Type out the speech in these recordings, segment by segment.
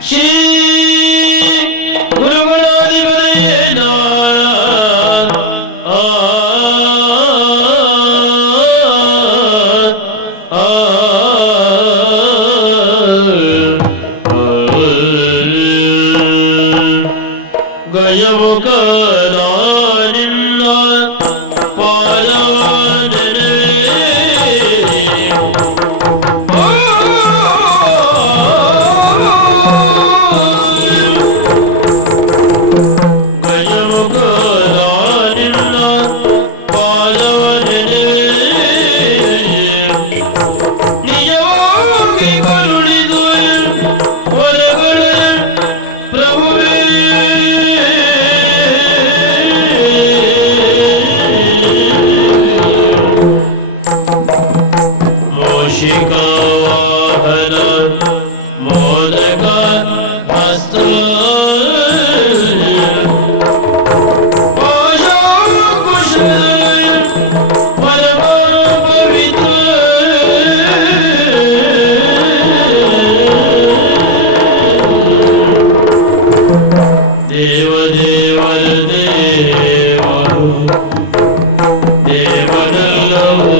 ಶ್ರೀ ಗುರುಗಳಾಧಿಪತಿಯೇ ಗಯಮುಖನಿನ್ನ ಪಾದವನೆರೆ ಗಯಮುಖನಿನ್ನ ಪಾದವನೆರೆ ನಿಜವಾಗಿ ಕರುಣಿದು ಹೊರಗಳ ಪ್ರಭುವೇ ಮೂಷಿಕವಾಹನ ಮೋದಕ ಹಸ್ತ ಪಾಶಾಂಕುಶ ಪರಮ ಪವಿತ್ರ ದೇವ ದೇವರ ದೇವರು ದೇವನಲ್ಲವೋ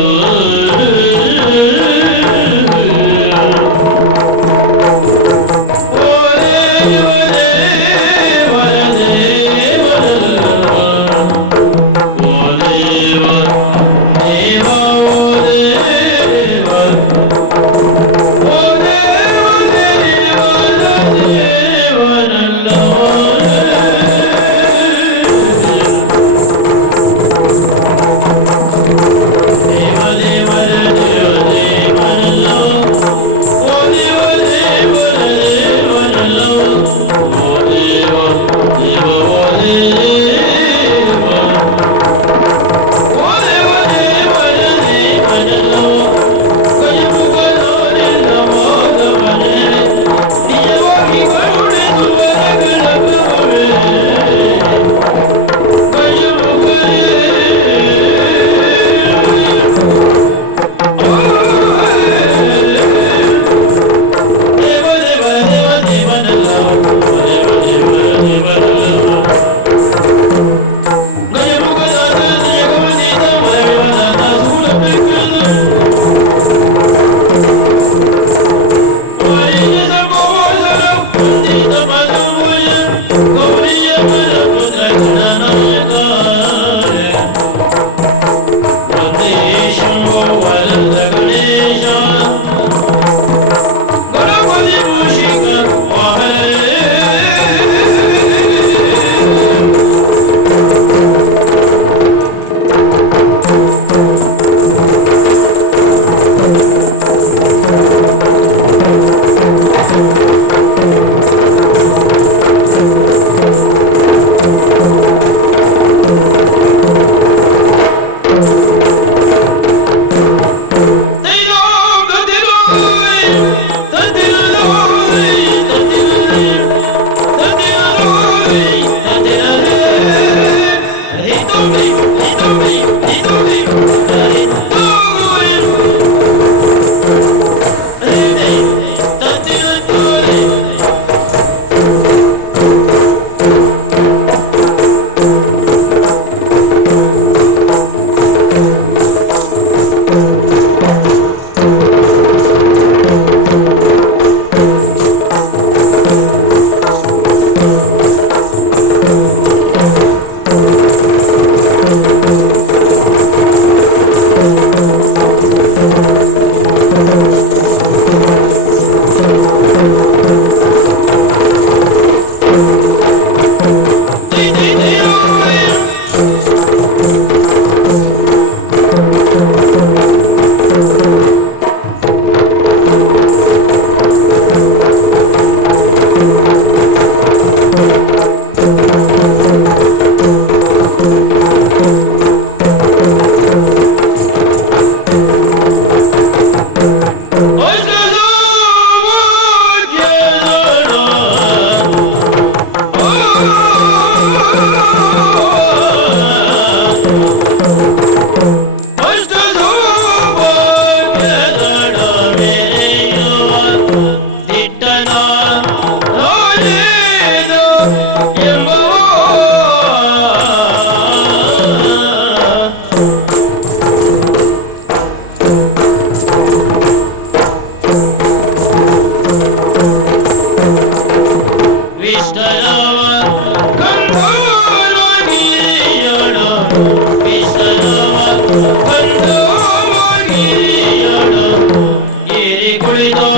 ಕವಿದೋ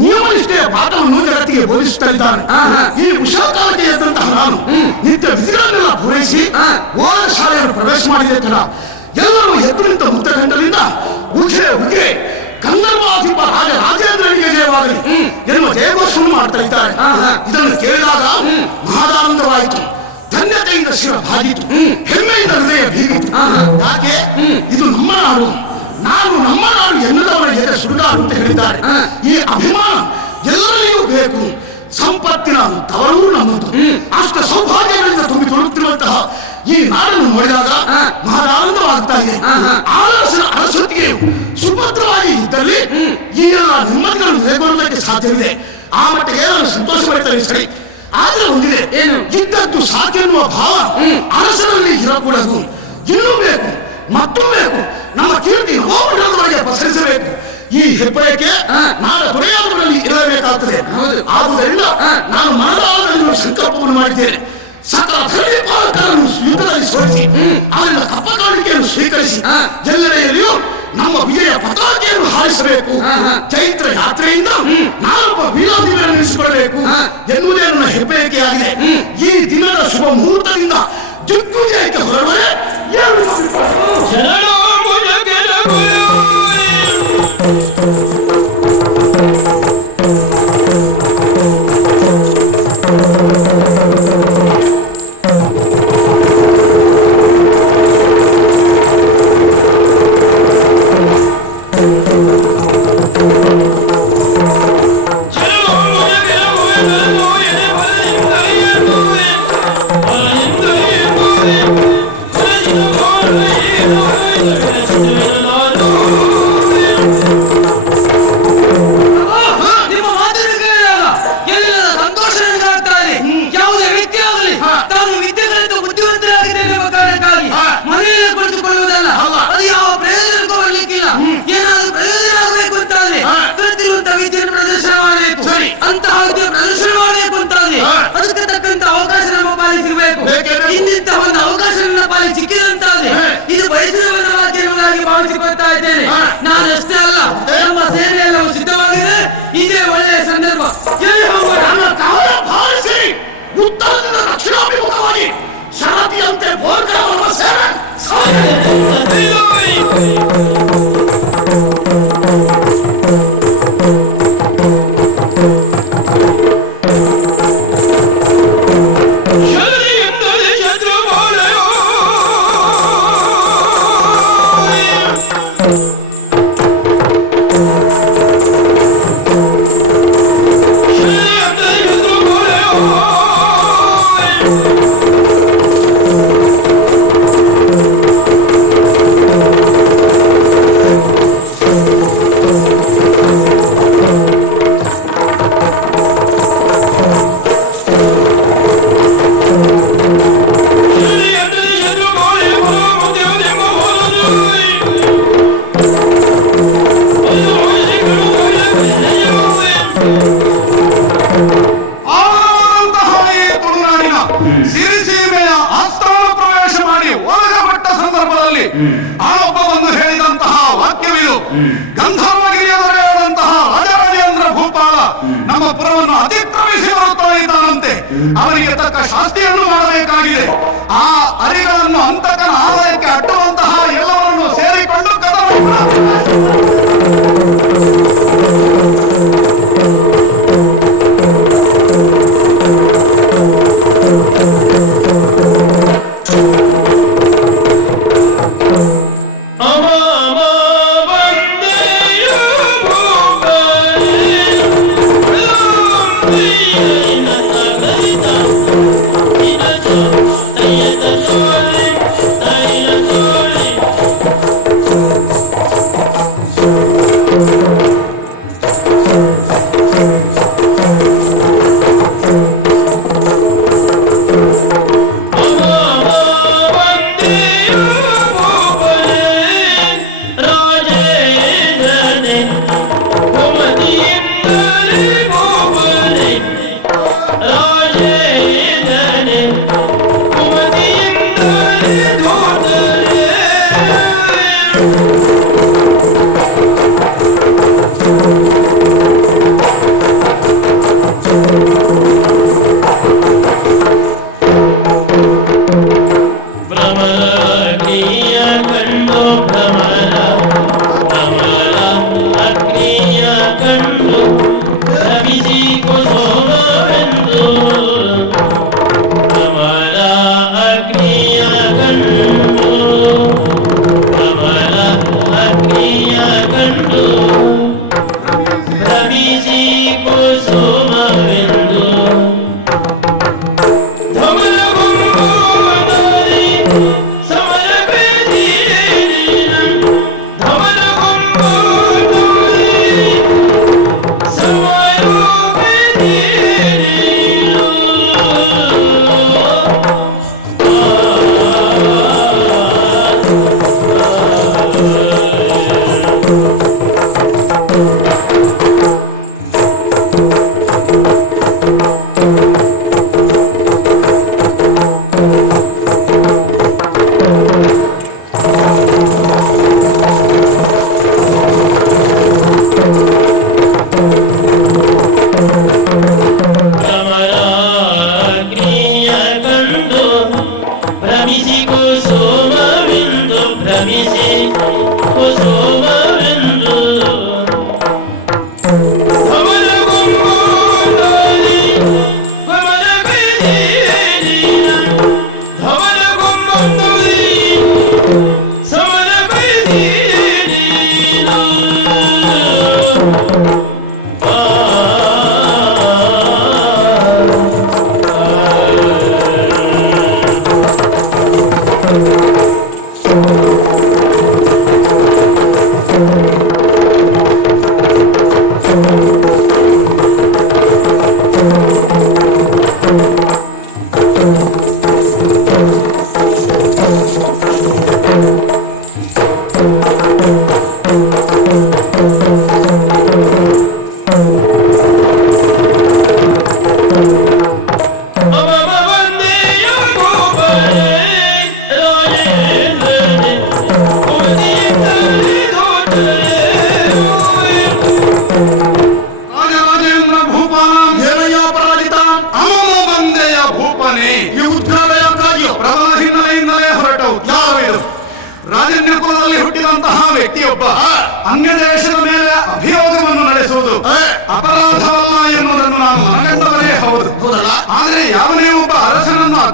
ನಿಯಮನಿಷ್ಠೆಯ ಪಾಠವನ್ನು ಜಗತ್ತಿಗೆ ಬೋಧಿಸುತ್ತಿದ್ದಾನೆ. ಈ ಉಷಾಕಾಲಕ್ಕೆ ಎದ್ದಂತಹ ನಾನು ನಿತ್ಯ ವಿಧಿಗಳನ್ನೆಲ್ಲ ಪೂರೈಸಿ ಓದ ಶಾಲೆಯನ್ನು ಪ್ರವೇಶ ಮಾಡಿದೆ ಕಣ. ಎಲ್ಲರೂ ಎದ್ದು ನಿಂತ ಮುಕ್ತಗಂಡಲಿಂದ ಉಘೆ ಉಘೆ ಗಂಧರ್ವಾಧಿಪ ರಾಜ ರಾಜೇಂದ್ರನಿಗೆ ಜಯವಾಗಲಿ ಎನ್ನುವ ಜಯಘೋಷವನ್ನು ಮಾಡ್ತಾ ಇದ್ದಾರೆ. ಇದನ್ನು ಕೇಳಿದಾಗ ಮಹಾದಾನಂದವಾಯಿತು. ಧನ್ಯತೆಯಿಂದ ಶಿರ ಬಾಗಿತು, ಹೆಮ್ಮೆಯಿಂದ ಹೃದಯ ಬೀಗಿತು. ಯಾಕೆ ಇದು ನಮ್ಮ ನಾಡು, ನಾನು ನಮ್ಮ ನಾಡು ಎನ್ನುವುದವರ ಎದೆ ಸುಡುಗಾಡು ಅಂತ ಹೇಳಿದ್ದಾರೆ. ಈ ಅಭಿಮಾನ ಎಲ್ಲರಿಗೂ ಬೇಕು. ಸಂಪತ್ತಿನ ತವರೂ ನಮ್ಮದು. ಅಷ್ಟ ಸೌಭಾಗ್ಯಗಳಿಂದ ತುಂಬಿ ತುಳುತ್ತಿರುವಂತಹ ಈ ನಾಡನ್ನು ನೋಡಿದಾಗ ಮಹಾದಾನಂದವಾಗ್ತಾ ಇದೆ. ಆಲೋಚನ ಅರಸೊತ್ತಿಗೆ ಸುಭದ್ರವಾಗಿ ಇದ್ದಲ್ಲಿ ಈ ಎಲ್ಲ ನೆಮ್ಮದಿಗಳನ್ನು ನೆಲೆಗೊಳ್ಳಲಿಕ್ಕೆ ಸಾಧ್ಯವಿದೆ. ಆ ಮಟ್ಟಿಗೆ ನಾನು ಸಂತೋಷ ಪಡ್ತಾರೆ ಸರಿ. ಆದ್ರೆ ಒಂದಿದೆ, ಇದ್ದದ್ದು ಸಾಕೆನ್ನುವ ಭಾವ ಅರಸರಲ್ಲಿ ಇರಕೂಡದು. ಇನ್ನೂ ಬೇಕು, ಮತ್ತೂ ಬೇಕು. ನಮ್ಮ ಕೀರ್ತಿ ನವೋಮಂಡಲದವರೆಗೆ ಪಸರಿಸಬೇಕು. ಈ ಹೆಬ್ಬಯಕ್ಕೆ ನಾನು ತೊರೆಯಾದವರಲ್ಲಿ ಇರಬೇಕಾಗುತ್ತದೆ. ಆದುದರಿಂದ ನಾನು ಮನದಾಳದಲ್ಲಿ ಸಂಕಲ್ಪವನ್ನು ಮಾಡಿದ್ದೇನೆ. ಸಕಲ ಧರ್ಮಪಾಲಕರನ್ನು ಯುದ್ಧದಲ್ಲಿ ಸೋಲಿಸಿ ಅವರಿಂದ ಕಪ್ಪ ಕಾಣಿಕೆಯನ್ನು ಸ್ವೀಕರಿಸಿ ಎಲ್ಲೆಡೆಯಲ್ಲಿಯೂ ನಮ್ಮ ವಿಜಯ ಪತಾಕೆಯನ್ನು ಹಾರಿಸಬೇಕು. ಚೈತ್ರ ಯಾತ್ರೆಯಿಂದ ನಾನೊಬ್ಬ ವೀರಾಧಿಗಳನ್ನು ನಿಲ್ಲಿಸಿಕೊಳ್ಳಬೇಕು ಎನ್ನುವುದೇ ನನ್ನ ಹೆಬ್ಬಯಕೆಯಾಗಿದೆ. ಈ ದಿನದ ಶುಭ ಮುಹೂರ್ತದಿಂದ ದಿಗ್ವಿಜಯಕ್ಕೆ ಹೊರಡುವರೆ ನಾನಷ್ಟೇ ಅಲ್ಲ, ನಮ್ಮ ಸೇನೆ ಎಲ್ಲವೂ ಸಿದ್ಧವಾಗಿದೆ. ಇದೇ ಒಳ್ಳೆಯ ಸಂದರ್ಭ. ಉತ್ತರದಿಂದ ದಕ್ಷಿಣಾಭಿಮುಖವಾಗಿ ಶರತಿಯಂತೆ ಸಿರಿಸೀಮೆಯ ಆಸ್ಥಾನ ಪ್ರವೇಶ ಮಾಡಿ ಒಳಗಪಟ್ಟ ಸಂದರ್ಭದಲ್ಲಿ ಆ ಒಬ್ಬವನ್ನು ಹೇಳಿದಂತಹ ವಾಕ್ಯವಿದು. ಗಂಧರ್ವಗಿರಿಯ ದೊರೆಯಾದಂತಹ ರಾಜರಾಜೇಂದ್ರ ಭೂಪಾಲ ನಮ್ಮ ಪುರವನ್ನು ಅತಿಕ್ರಮಿಸಿ ಬರುತ್ತಾ ಇದ್ದಾನಂತೆ. ಅವರಿಗೆ ತಕ್ಕ ಶಾಸ್ತಿಯನ್ನು ಮಾಡಬೇಕಾಗಿದೆ. ಆ ಅರಿಗಳನ್ನು ಅಂತಕನ ಆದಾಯಕ್ಕೆ ಅಡ್ಡುವಂತಹ ಎಲ್ಲವರನ್ನು ಸೇರಿಕೊಂಡು Ina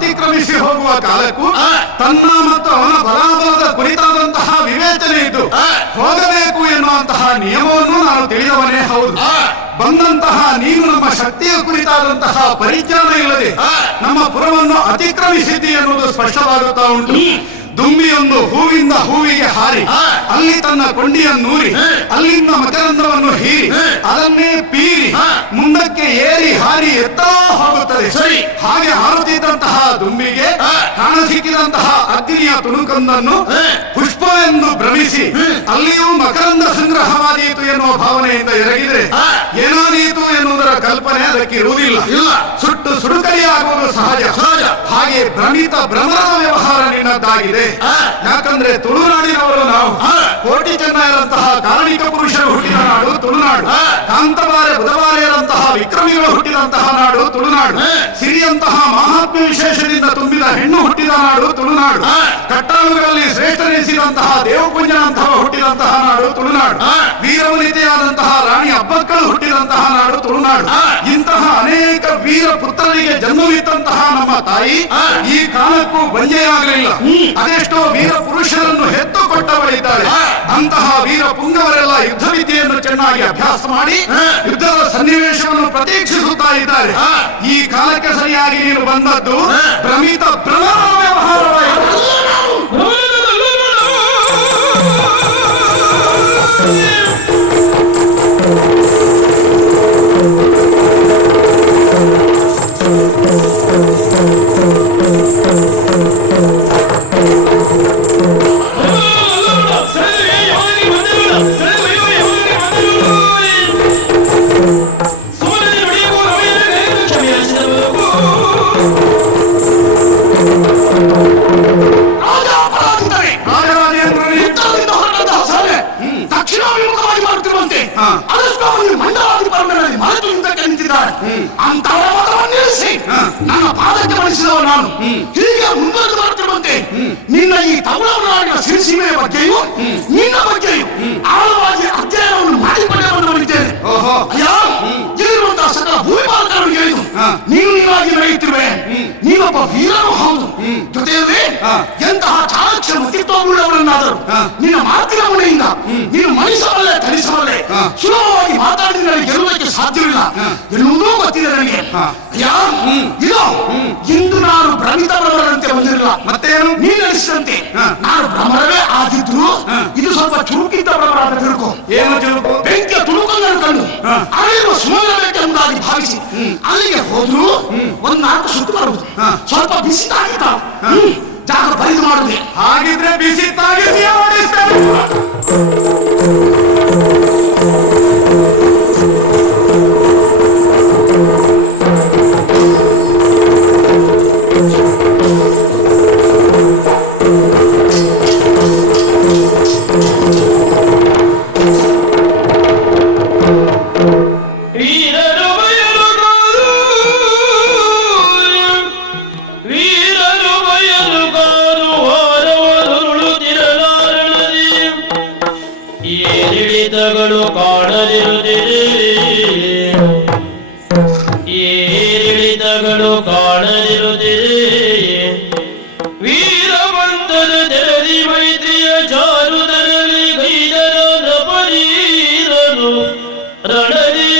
ಅತಿಕ್ರಮಿಸಿ ಹೋಗುವ ಕಾಲಕ್ಕೂ ತನ್ನ ಮತ್ತು ಅವನ ಬಲಾಬಲದ ಕುರಿತಾದಂತಹ ವಿವೇಚನೆ ಇದ್ದು ಹೋಗಬೇಕು ಎನ್ನುವಂತಹ ನಿಯಮವನ್ನು ನಾನು ತಿಳಿದವನೇ ಹೌದು. ಬಂದಂತಹ ನೀನು ನಮ್ಮ ಶಕ್ತಿಯ ಕುರಿತಾದಂತಹ ಪರಿಜ್ಞಾನ ಇಲ್ಲದೆ ನಮ್ಮ ಪುರವನ್ನು ಅತಿಕ್ರಮಿಸಿದ್ದಿ ಎನ್ನುವುದು ಸ್ಪಷ್ಟವಾಗುತ್ತಾ ಉಂಟು. ದುಂಬಿಯೊಂದು ಹೂವಿಂದ ಹೂವಿಗೆ ಹಾರಿ ಅಲ್ಲಿ ತನ್ನ ಕೊಂಡಿಯನ್ನೂರಿ ಅಲ್ಲಿಂದ ಮಕರಂದವನ್ನು ಹೀರಿ ಅದನ್ನೇ ಪೀರಿ ಮುಂದಕ್ಕೆ ಏರಿ ಹಾರಿ ಎತ್ತಾ ಹೋಗುತ್ತದೆ. ಹಾಗೆ ಹಾರುತ್ತಿದ್ದಂತಹ ದುಂಬಿಗೆ ಕಾಣಸಿಕ್ಕಿದಂತಹ ಅಗ್ನಿಯ ತುಣುಕೊಂದನ್ನು ಪುಷ್ಪವೆಂದು ಭ್ರಮಿಸಿ ಅಲ್ಲಿಯೂ ಮಕರಂದ ಸಂಗ್ರಹವಾದೀತು ಎನ್ನುವ ಭಾವನೆಯಿಂದ ಎರಗಿದ್ರೆ ಏನಾದೀತು ಎನ್ನುವುದರ ಕಲ್ಪನೆ ಅದಕ್ಕೆ ಇರುವುದಿಲ್ಲ. ಸುಟ್ಟು ಸುಡುಕರಿಯಾಗುವುದು ಸಹಜ. ಹಾಗೆ ಭ್ರಮಿತ ಭ್ರಮರದ ವ್ಯವಹಾರ ನಿನ್ನದ್ದಾಗಿದೆ. ಯಾಕಂದ್ರೆ ತುಳುನಾಡಿನವರು ನಾವು. ಕೋಟಿ ಚೆನ್ನಯರಂತಹ ಕಾರಣಿಕ ಪುರುಷರು ಹುಟ್ಟಿದ ನಾಡು ತುಳುನಾಡು. ಕಾಂತಬಾರೆ ಬುಧಬಾರೆಯರಂತಹ ವಿಕ್ರಮಿಗಳು ಹುಟ್ಟಿದಂತಹ ನಾಡು ತುಳುನಾಡು. ಸಿರಿಯಂತಹ ಮಹಾತ್ಮ ವಿಶೇಷದಿಂದ ತುಂಬಿದ ಹೆಣ್ಣು ಹುಟ್ಟಿದ ನಾಡು ತುಳುನಾಡು. ಕಟ್ಟಾಳುಗಳಲ್ಲಿ ಶ್ರೇಷ್ಠನೆನಿಸಿದಂತಹ ದೇವಪುಂಜನಂತಹ ಹುಟ್ಟಿದಂತಹ ನಾಡು ತುಳುನಾಡು. ವೀರವನಿತೆಯಾದಂತಹ ರಾಣಿ ಅಬ್ಬಕ್ಕಳು ಹುಟ್ಟಿದಂತಹ ನಾಡು ತುಳುನಾಡು. ಇಂತಹ ಅನೇಕ ವೀರ ಪುತ್ರರಿಗೆ ಜನ್ಮವಿತ್ತಂತಹ ನಮ್ಮ ತಾಯಿ ಈ ಕಾಲಕ್ಕೂ ಬಂಜೆಯಾಗಲಿಲ್ಲ. ಅದೆಷ್ಟೋ ವೀರ ಪುರುಷರನ್ನು ಹೆತ್ತು ಕೊಟ್ಟವಳಿದ್ದಾರೆ. ಅಂತಹ ವೀರ ಪುಂಗವರೆಲ್ಲ ಯುದ್ಧ ವಿದ್ಯೆಯನ್ನು ಚೆನ್ನಾಗಿ ಅಭ್ಯಾಸ ಮಾಡಿ ಯುದ್ಧದ ಸನ್ನಿವೇಶವನ್ನು ಪ್ರತೀಕ್ಷಿಸುತ್ತಾ ಇದ್ದಾರೆ. ಈ ಕಾಲಕ್ಕೆ ಸರಿಯಾಗಿ ನೀನು ಬಂದದ್ದು ಭ್ರಮಿತ ಭ್ರಮರ ವ್ಯವಹಾರವಾಯಿತು. ನನ್ನ ಪಾದಕ್ಕೆ ಮಣಿಸಿದವ ನಾನು. ಹೀಗೆ ಮುಂದುವರೆದು ಬರುತ್ತಿರುವಂತೆ ನಿನ್ನ ಈ ತಮಿಳುನಾಡಿನ ಸಿರಿಸೀಮೆಯ ಬಗ್ಗೆಯೂ ನಿನ್ನ ಬಗ್ಗೆಯೂ ಆಳವಾಗಿ ಅಧ್ಯಯನವನ್ನು ಮಾಡಿಕೊಂಡೇ ಬಂದಿದ್ದೇನೆ. ಅಯ್ಯ, ಇಲ್ಲಿರುವಂತಹ ಸಕಲ ಭೂಮಿಪಾಲಕರನ್ನು ಹೇಳಿದು ನೀನು ನೀನಾಗಿ ನಡೆಯುತ್ತಿರುವೆ. ನೀನೊಬ್ಬ ವೀರನು ಹೌದು. ಜೊತೆಯಲ್ಲಿ ಎಂತಹ ಚಾಣಕ್ಯ ವ್ಯಕ್ತಿತ್ವವುಳ್ಳವರನ್ನಾದರೂ ನಿನ್ನ ಮಾತಿನ ಮನೆಯಿಂದ ನೀನು ಮಣಿಸಬಲ್ಲೆ, ತರಿಸಬಲ್ಲೆ, ಸುಲಭವಾಗಿ ಮಾತಾಡಿ ನನಗೆ ಗೆಲ್ಲುವುದಕ್ಕೆ ಸಾಧ್ಯವಿಲ್ಲ ಎನ್ನುವುದೂ ಗೊತ್ತಿದೆ ನನಗೆ. ಅಯ್ಯ, ಇದು ಇಂದು ನಾನು ಭ್ರಮಿತ ಭ್ರಮರಂತೆ ಬಂದಿರಲಿಲ್ಲ. ಮತ್ತೇನು ನೀನು ನಡೆಸಿದಂತೆ ನಾನು ಭ್ರಮರವೇ ಆಗಿದ್ರು ಇದು ಸ್ವಲ್ಪ ಚುರುಕಿದ್ದ ಭ್ರಮರ ಅಂತ ತಿಳ್ಕೊ. ಏನು ಚುರುಕು? ಬೆಂಕಿಯ ತುಳುಕನ್ನು ಕಂಡು ಅಲ್ಲಿರುವ ಸುಮಂಗಲಬೇಕೆಂಬುದಾಗಿ ಭಾವಿಸಿ ಅಲ್ಲಿಗೆ ಹೋದ್ರು ಒಂದು 4 ಸುತ್ತು ಬರುವುದು. ಸ್ವಲ್ಪ ಬಿಸಿ ತಾಗಿತ್ತ ಜಾಗ ಬರಿದು ಮಾಡುವುದೇ. ಹಾಗಿದ್ರೆ ಬಿಸಿ ತಾಗಿಸಿ ಓಡಿಸ್ತೇನೆ. ಏರಿಳಿತಗಳು ಕಾಣದಿರುತ್ತಿದೆ, ಏರಿಳಿತಗಳು ಕಾಣದಿರುತ್ತಿದೆ. ವೀರವಂತನ ತೆರದಿ ಮೈತ್ರಿಯ ಚಾರುದರಲ್ಲಿ ಗೈದರಾದ ಪರೀರನು ರಣದಿ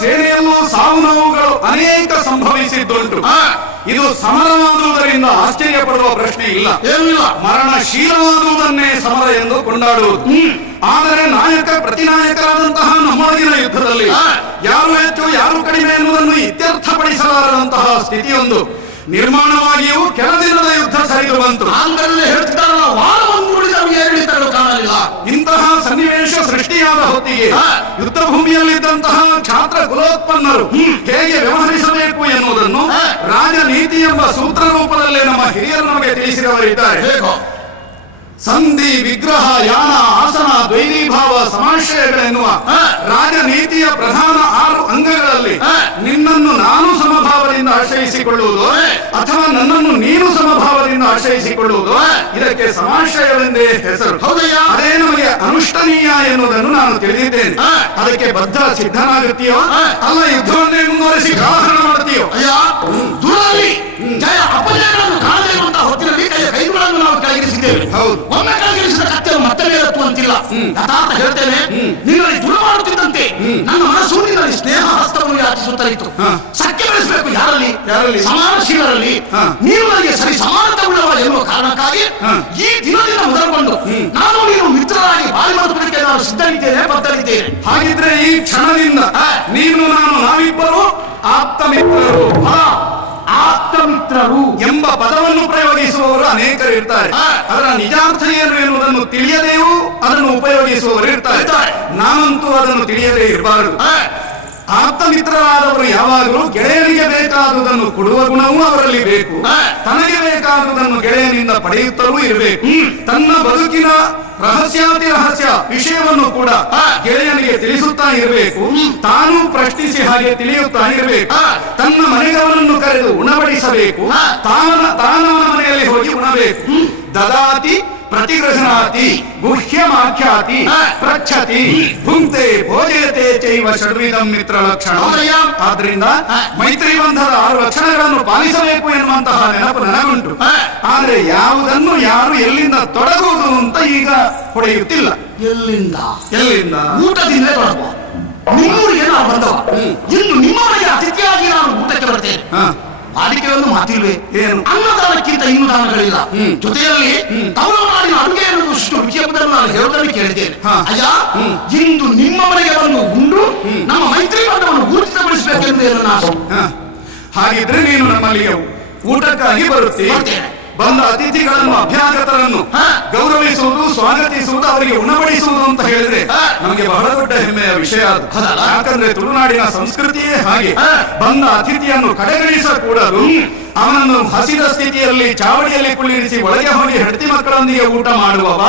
ಸೇನೆಯಲ್ಲೂ ಸಾವು ನೋವುಗಳು ಅನೇಕ ಸಂಭವಿಸಿದ್ದುಂಟು. ಇದು ಸಮರವಾದುದರಿಂದ ಆಶ್ಚರ್ಯ ಪಡುವ ಪ್ರಶ್ನೆ ಇಲ್ಲ. ಮರಣಶೀಲವಾದುದನ್ನೇ ಸಮರ ಎಂದು ಕೊಂಡಾಡುವುದು. ಆದರೆ ನಾಯಕ ಪ್ರತಿನಾಯಕರಾದಂತಹ ನಮ್ಮೊಳಗಿನ ಯುದ್ಧದಲ್ಲಿ ಯಾರು ಹೆಚ್ಚು ಯಾರು ಕಡಿಮೆ ಎನ್ನುವುದನ್ನು ಇತ್ಯರ್ಥಪಡಿಸಲಾರದಂತಹ ಸ್ಥಿತಿಯೊಂದು ನಿರ್ಮಾಣವಾಗಿಯೂ ಕೆಲ ದಿನದ ಯುದ್ಧ ಸರಿದು ಬಂತು. ಇಂತಹ ಸನ್ನಿವೇಶ ಸೃಷ್ಟಿಯಾದ ಹೊತ್ತಿಗೆ ಯುದ್ಧ ಭೂಮಿಯಲ್ಲಿದ್ದಂತಹ ಛಾತ್ರ ಕುಲೋತ್ಪನ್ನರು ಹೇಗೆ ವ್ಯವಹರಿಸಬೇಕು ಎನ್ನುವುದನ್ನು ರಾಜನೀತಿ ಎಂಬ ಸೂತ್ರ ರೂಪದಲ್ಲೇ ನಮ್ಮ ಹಿರಿಯರು ನಮಗೆ ತಿಳಿಸಿದವರಿದ್ದಾರೆ. ಸಂಧಿ, ವಿಗ್ರಹ, ಯಾನ, ಆಸನ, ದ್ವೈವೀಭಾವ, ಶಕ್ತಿಯ ಪ್ರಧಾನ 6 ಅಂಗಗಳಲ್ಲಿ ನಿನ್ನನ್ನು ನಾನು ಸಮಭಾವದಿಂದ ಆಶ್ರಯಿಸಿಕೊಳ್ಳುವುದು ಅಥವಾ ನನ್ನನ್ನು ನೀನು ಸಮಭಾವದಿಂದ ಆಶ್ರಯಿಸಿಕೊಳ್ಳುವುದು ಇದಕ್ಕೆ ಸಮಾಶ್ರಯವೆಂದೇ ಹೆಸರು. ಅದೇ ನಮಗೆ ಅನುಷ್ಠನೀಯ ಎನ್ನುವುದನ್ನು ನಾನು ತಿಳಿದಿದ್ದೇನೆ. ಅದಕ್ಕೆ ಬದ್ಧ ಸಿದ್ಧನಾಗುತ್ತೀಯೋ ಅಲ್ಲ ಯುದ್ಧವನ್ನೇ ಮುಂದುವರಿಸಿ ಕಾಲಹರಣ ಮಾಡುತ್ತೀಯೋ? ದುರಲ್ಲಿ ಜಯ ಅಪಜಯಗಳನ್ನು ಕಾಣದೇ ಇರುವಂತಹ ಹೊತ್ತಿನಲ್ಲಿ ಕೈಗಳನ್ನು ನಾವು ಕೆಳಗಿರಿಸಿದ್ದೇವೆ. ಒಮ್ಮೆ ಕೆಳಗಿರಿಸಿದ ಕತ್ತೆಯನ್ನು ಮತ್ತೆ ಮೇಲೆತ್ತುವಂತಿಲ್ಲ. ಯಥಾರ್ಥ ಹೇಳ್ತೇನೆ, ನಿನ್ನಲ್ಲಿ ದುರ ಮಾಡುತ್ತಿದ್ದಂತೆ ನನ್ನ ಮನಸ್ಸು ನಿನ್ನಲ್ಲಿ ಸ್ನೇಹ ಹಸ್ತವನ್ನು ಯಾಚಿಸುತ್ತಲಿತ್ತು. ಸಖ್ಯ ಬೆಳೆಸಬೇಕು ಯಾರಲ್ಲಿ? ಸಮಾನಶೀಲರಲ್ಲಿ. ನೀವು ನನಗೆ ಸರಿ ಸಮಾನತೆ ಉಳ್ಳವ ಎನ್ನುವ ಕಾರಣಕ್ಕಾಗಿ ಈ ದಿನದಿಂದ ಮೊದಲುಗೊಂಡು ನಾನು ನೀನು ಮಿತ್ರರಾಗಿ ಬಾಳಿ ಬದುಕಲಿಕ್ಕೆ ನಾನು ಸಿದ್ಧನಿದ್ದೇನೆ, ಬದ್ಧನಿದ್ದೇನೆ. ಹಾಗಿದ್ರೆ ಈ ಕ್ಷಣದಿಂದ ನೀನು ನಾನು ನಾವಿಬ್ಬರು ಆಪ್ತ ಮಿತ್ರರು. ಆಪ್ತಮಿತ್ರರು ಎಂಬ ಪದವನ್ನು ಪ್ರಯೋಗಿಸುವವರು ಅನೇಕರು ಇರ್ತಾರೆ. ಅದರ ನಿಜಾರ್ಥ ಏನು ಎನ್ನುವುದನ್ನು ತಿಳಿಯದೆಯೂ ಅದನ್ನು ಉಪಯೋಗಿಸುವವರು ಇರ್ತಾರೆ. ನಾನಂತೂ ಅದನ್ನು ತಿಳಿಯದೇ ಇರಬಾರದು. ಆಪ್ತ ಮಿತ್ರರಾದವರು ಯಾವಾಗಲೂ ಗೆಳೆಯನಿಗೆ ಬೇಕಾದುದನ್ನು ಕೊಡುವ ಗುಣವೂ ಅವರಲ್ಲಿ ಬೇಕು. ತನಗೆ ಬೇಕಾದುದನ್ನು ಗೆಳೆಯನಿಂದ ಪಡೆಯುತ್ತಲೂ ಇರಬೇಕು. ತನ್ನ ಬದುಕಿನ ರಹಸ್ಯಾತಿ ರಹಸ್ಯ ವಿಷಯವನ್ನು ಕೂಡ ಗೆಳೆಯನಿಗೆ ತಿಳಿಸುತ್ತಾ ಇರಬೇಕು. ತಾನು ಪ್ರಶ್ನಿಸಿ ಹಾಗೆ ತಿಳಿಯುತ್ತಾ ಇರಬೇಕು. ತನ್ನ ಮನೆಯವರನ್ನು ಕರೆದು ಉಣಬಡಿಸಬೇಕು. ತಾನವನ ಮನೆಯಲ್ಲಿ ಹೋಗಿ ಉಣಬೇಕು. ದದಾತಿ ಪ್ರತಿಗೃಹಣಾತಿ ಗುಹ್ಯಮಾಖ್ಯಾತಿ ಪ್ರಚ್ಛತಿ ಭುಂಕ್ತೆ ಭೋಜಯತೆ ಚೈವ ಷಡ್ವಿಧಂ ಮಿತ್ರ ಲಕ್ಷಣ. ಆದ್ರಿಂದ ಮೈತ್ರಿ ಬಂಧದ 6 ಲಕ್ಷಣಗಳನ್ನು ಪಾಲಿಸಬೇಕು ಎನ್ನುವಂತಹ ನೆನಪು ನನಗುಂಟು. ಆದ್ರೆ ಯಾವುದನ್ನು ಯಾರು ಎಲ್ಲಿಂದ ತೊಡಗುವುದು ಅಂತ ಈಗ ಹೊಡೆಯುತ್ತಿಲ್ಲ. ಎಲ್ಲಿಂದ ಊಟದಿಂದ ತೊಡಗುವ. ನಿಮ್ಮೂರಿಗೆ ನಾವು ಬಂದವ, ಇನ್ನು ನಿಮ್ಮ ಮನೆಗೆ ಅತಿಥಿಯಾಗಿ ನಾನು ಊಟಕ್ಕೆ ಬರ್ತೇನೆ. ವಾಡಿಕೆಯನ್ನು ಮಾತಿಲ್ವೇ? ಏನು? ಅನ್ನದಾನಕ್ಕಿಂತ ಇನ್ನು ದಾನಗಳಿಲ್ಲ. ಜೊತೆಯಲ್ಲಿ ಕೌರವ ನಾಡಿನ ಅಡುಗೆ ಎನ್ನುವಷ್ಟು ರುಚಿಯೆಂಬುದನ್ನು ನಾನು ಹೇಳೋದನ್ನು ಕೇಳಿದ್ದೇನೆ. ಅಯ್ಯ, ಇಂದು ನಿಮ್ಮ ಮನೆಗೆ ಬಂದು ಉಂಡು ನಮ್ಮ ಮೈತ್ರಿ ಬಂಧವನ್ನು ಊರ್ಜಿತಗೊಳಿಸಬೇಕೆಂದು ನನ್ನ ಆಸೆ. ಹಾಗಿದ್ರೆ ನೀನು ನಮ್ಮಲ್ಲಿಗೆ ಊಟಕ್ಕಾಗಿ ಬರುತ್ತೇನೆ. ಬಂದ ಅತಿಥಿಗಳನ್ನು ಅಭ್ಯಾಗತರನ್ನು ಗೌರವಿಸುವುದು, ಸ್ವಾಗತಿಸುವುದು, ಅವರಿಗೆ ಉಣಬಡಿಸುವುದು ಅಂತ ಹೇಳಿದ್ರೆ ನಮಗೆ ಬಹಳ ದೊಡ್ಡ ಹೆಮ್ಮೆಯ ವಿಷಯ ಅದು. ಯಾಕಂದ್ರೆ ತುಳುನಾಡಿನ ಸಂಸ್ಕೃತಿಯೇ ಹಾಗೆ. ಬಂದ ಅತಿಥಿಯನ್ನು ಕಡೆಗಣಿಸಕೂಡದು. ಅವನನ್ನು ಹಸಿದ ಸ್ಥಿತಿಯಲ್ಲಿ ಚಾವಡಿಯಲ್ಲಿ ಕುಳ್ಳಿರಿಸಿ ಒಳಗೆ ಹೋಗಿ ಹೆಂಡತಿ ಮಕ್ಕಳೊಂದಿಗೆ ಊಟ ಮಾಡುವವ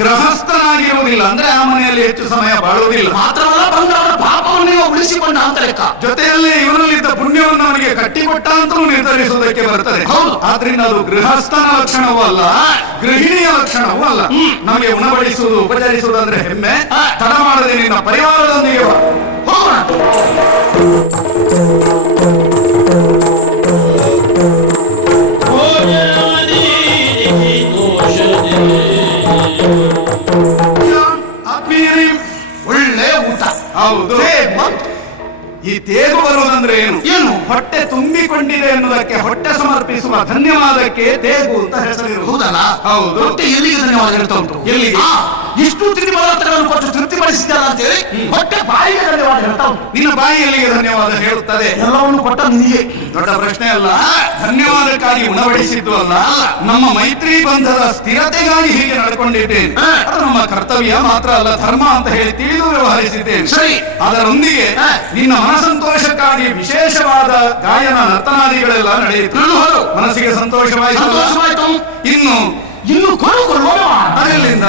ಗೃಹಸ್ಥನಾಗಿರುವುದಿಲ್ಲ. ಅಂದ್ರೆ ಆ ಮನೆಯಲ್ಲಿ ಹೆಚ್ಚು ಸಮಯ ಬಾಳುವುದಿಲ್ಲ. ಮಾತ್ರವಲ್ಲ, ಬಂದವರ ಪಾಪವನ್ನು ಉಳಿಸಿಕೊಂಡ ಅಂತ ಲೆಕ್ಕ. ಜೊತೆಯಲ್ಲಿ ಇವನಲ್ಲಿದ್ದ ಪುಣ್ಯವನ್ನು ಅವನಿಗೆ ಕಟ್ಟಿಕೊಟ್ಟ ಅಂತಲೂ ನಿರ್ಧರಿಸುವುದಕ್ಕೆ ಬರ್ತದೆ. ಆದ್ರಿಂದ ಅದು ಗೃಹಸ್ಥನ ಲಕ್ಷಣವೂ ಅಲ್ಲ, ಗೃಹಿಣಿಯ ಲಕ್ಷಣವೂ ಅಲ್ಲ. ನಮಗೆ ಉಣಬಡಿಸುವುದು, ಉಪಚರಿಸುವುದು ಅಂದ್ರೆ ಹೆಮ್ಮೆ. ತಡ ಮಾಡದೆ ನಿನ್ನ ಪರಿವಾರದೊಂದಿಗೆ ಹೋಗೋಣ. ಆತ್ಮೀಯರೇ, ಒಳ್ಳೆ ಊಟ. ಹೌದು. ಈ ತೇಗು ಬರುವುದಂದ್ರೆ ಏನು? ಹೊಟ್ಟೆ ತುಂಬಿಕೊಂಡಿದೆ ಎನ್ನುವುದಕ್ಕೆ, ಹೊಟ್ಟೆ ಸಮರ್ಪಿಸುವ ಧನ್ಯವಾದಕ್ಕೆ ತೇಗು ಅಂತ ಹೆಸರಿರುವುದಲ್ಲ. ಹೌದು. ಹೊಟ್ಟೆ ಎಲ್ಲಿಗೆ ಧನ್ಯವಾದ ಹೇಳ್ತಾ ಉಂಟು? ಎಲ್ಲಿಗೆ? ಇಷ್ಟು ತಿಂಡಿ ಪದಾರ್ಥಗಳನ್ನು ಕೊಟ್ಟು ತೃಪ್ತಿಪಡಿಸಿದ್ದಾರ ಅಂತ ಹೇಳಿ ಹೊಟ್ಟೆ ಬಾಯಿಗೆ ಧನ್ಯವಾದ ಹೇಳ್ತಾ ಉಂಟು. ನಿನ್ನ ಬಾಯಿ ಎಲ್ಲಿಗೆ ಧನ್ಯವಾದ ಹೇಳುತ್ತದೆ? ಎಲ್ಲವನ್ನು ಕೊಟ್ಟ ನಿನಗೆ ದೊಡ್ಡ ಪ್ರಶ್ನೆ ಅಲ್ಲ. ಧನ್ಯವಾದಕ್ಕಾಗಿ ಉಣಬಡಿಸಿದ್ದು ಅಲ್ಲ, ನಮ್ಮ ಮೈತ್ರಿ ಬಂಧದ ಸ್ಥಿರತೆಗಾಗಿ ಹೀಗೆ ನಡ್ಕೊಂಡಿದ್ದೇನೆ. ಅದು ನಮ್ಮ ಕರ್ತವ್ಯ ಮಾತ್ರ ಅಲ್ಲ, ಧರ್ಮ ಅಂತ ಹೇಳಿ ತಿಳಿದು ವ್ಯವಹರಿಸಿದ್ದೇನೆ. ಸರಿ. ಅದರೊಂದಿಗೆ ನಿನ್ನ ಮನಸಂತೋಷಕ್ಕಾಗಿ ವಿಶೇಷವಾದ ಗಾಯನ ನರ್ತನಾದಿಗಳೆಲ್ಲ ನಡೆಯಿತು. ಮನಸ್ಸಿಗೆ ಸಂತೋಷವಾಯಿತು. ಇನ್ನು ಕೊಡುಕೊಳ್ಳೋಣ. ಅದರಿಂದ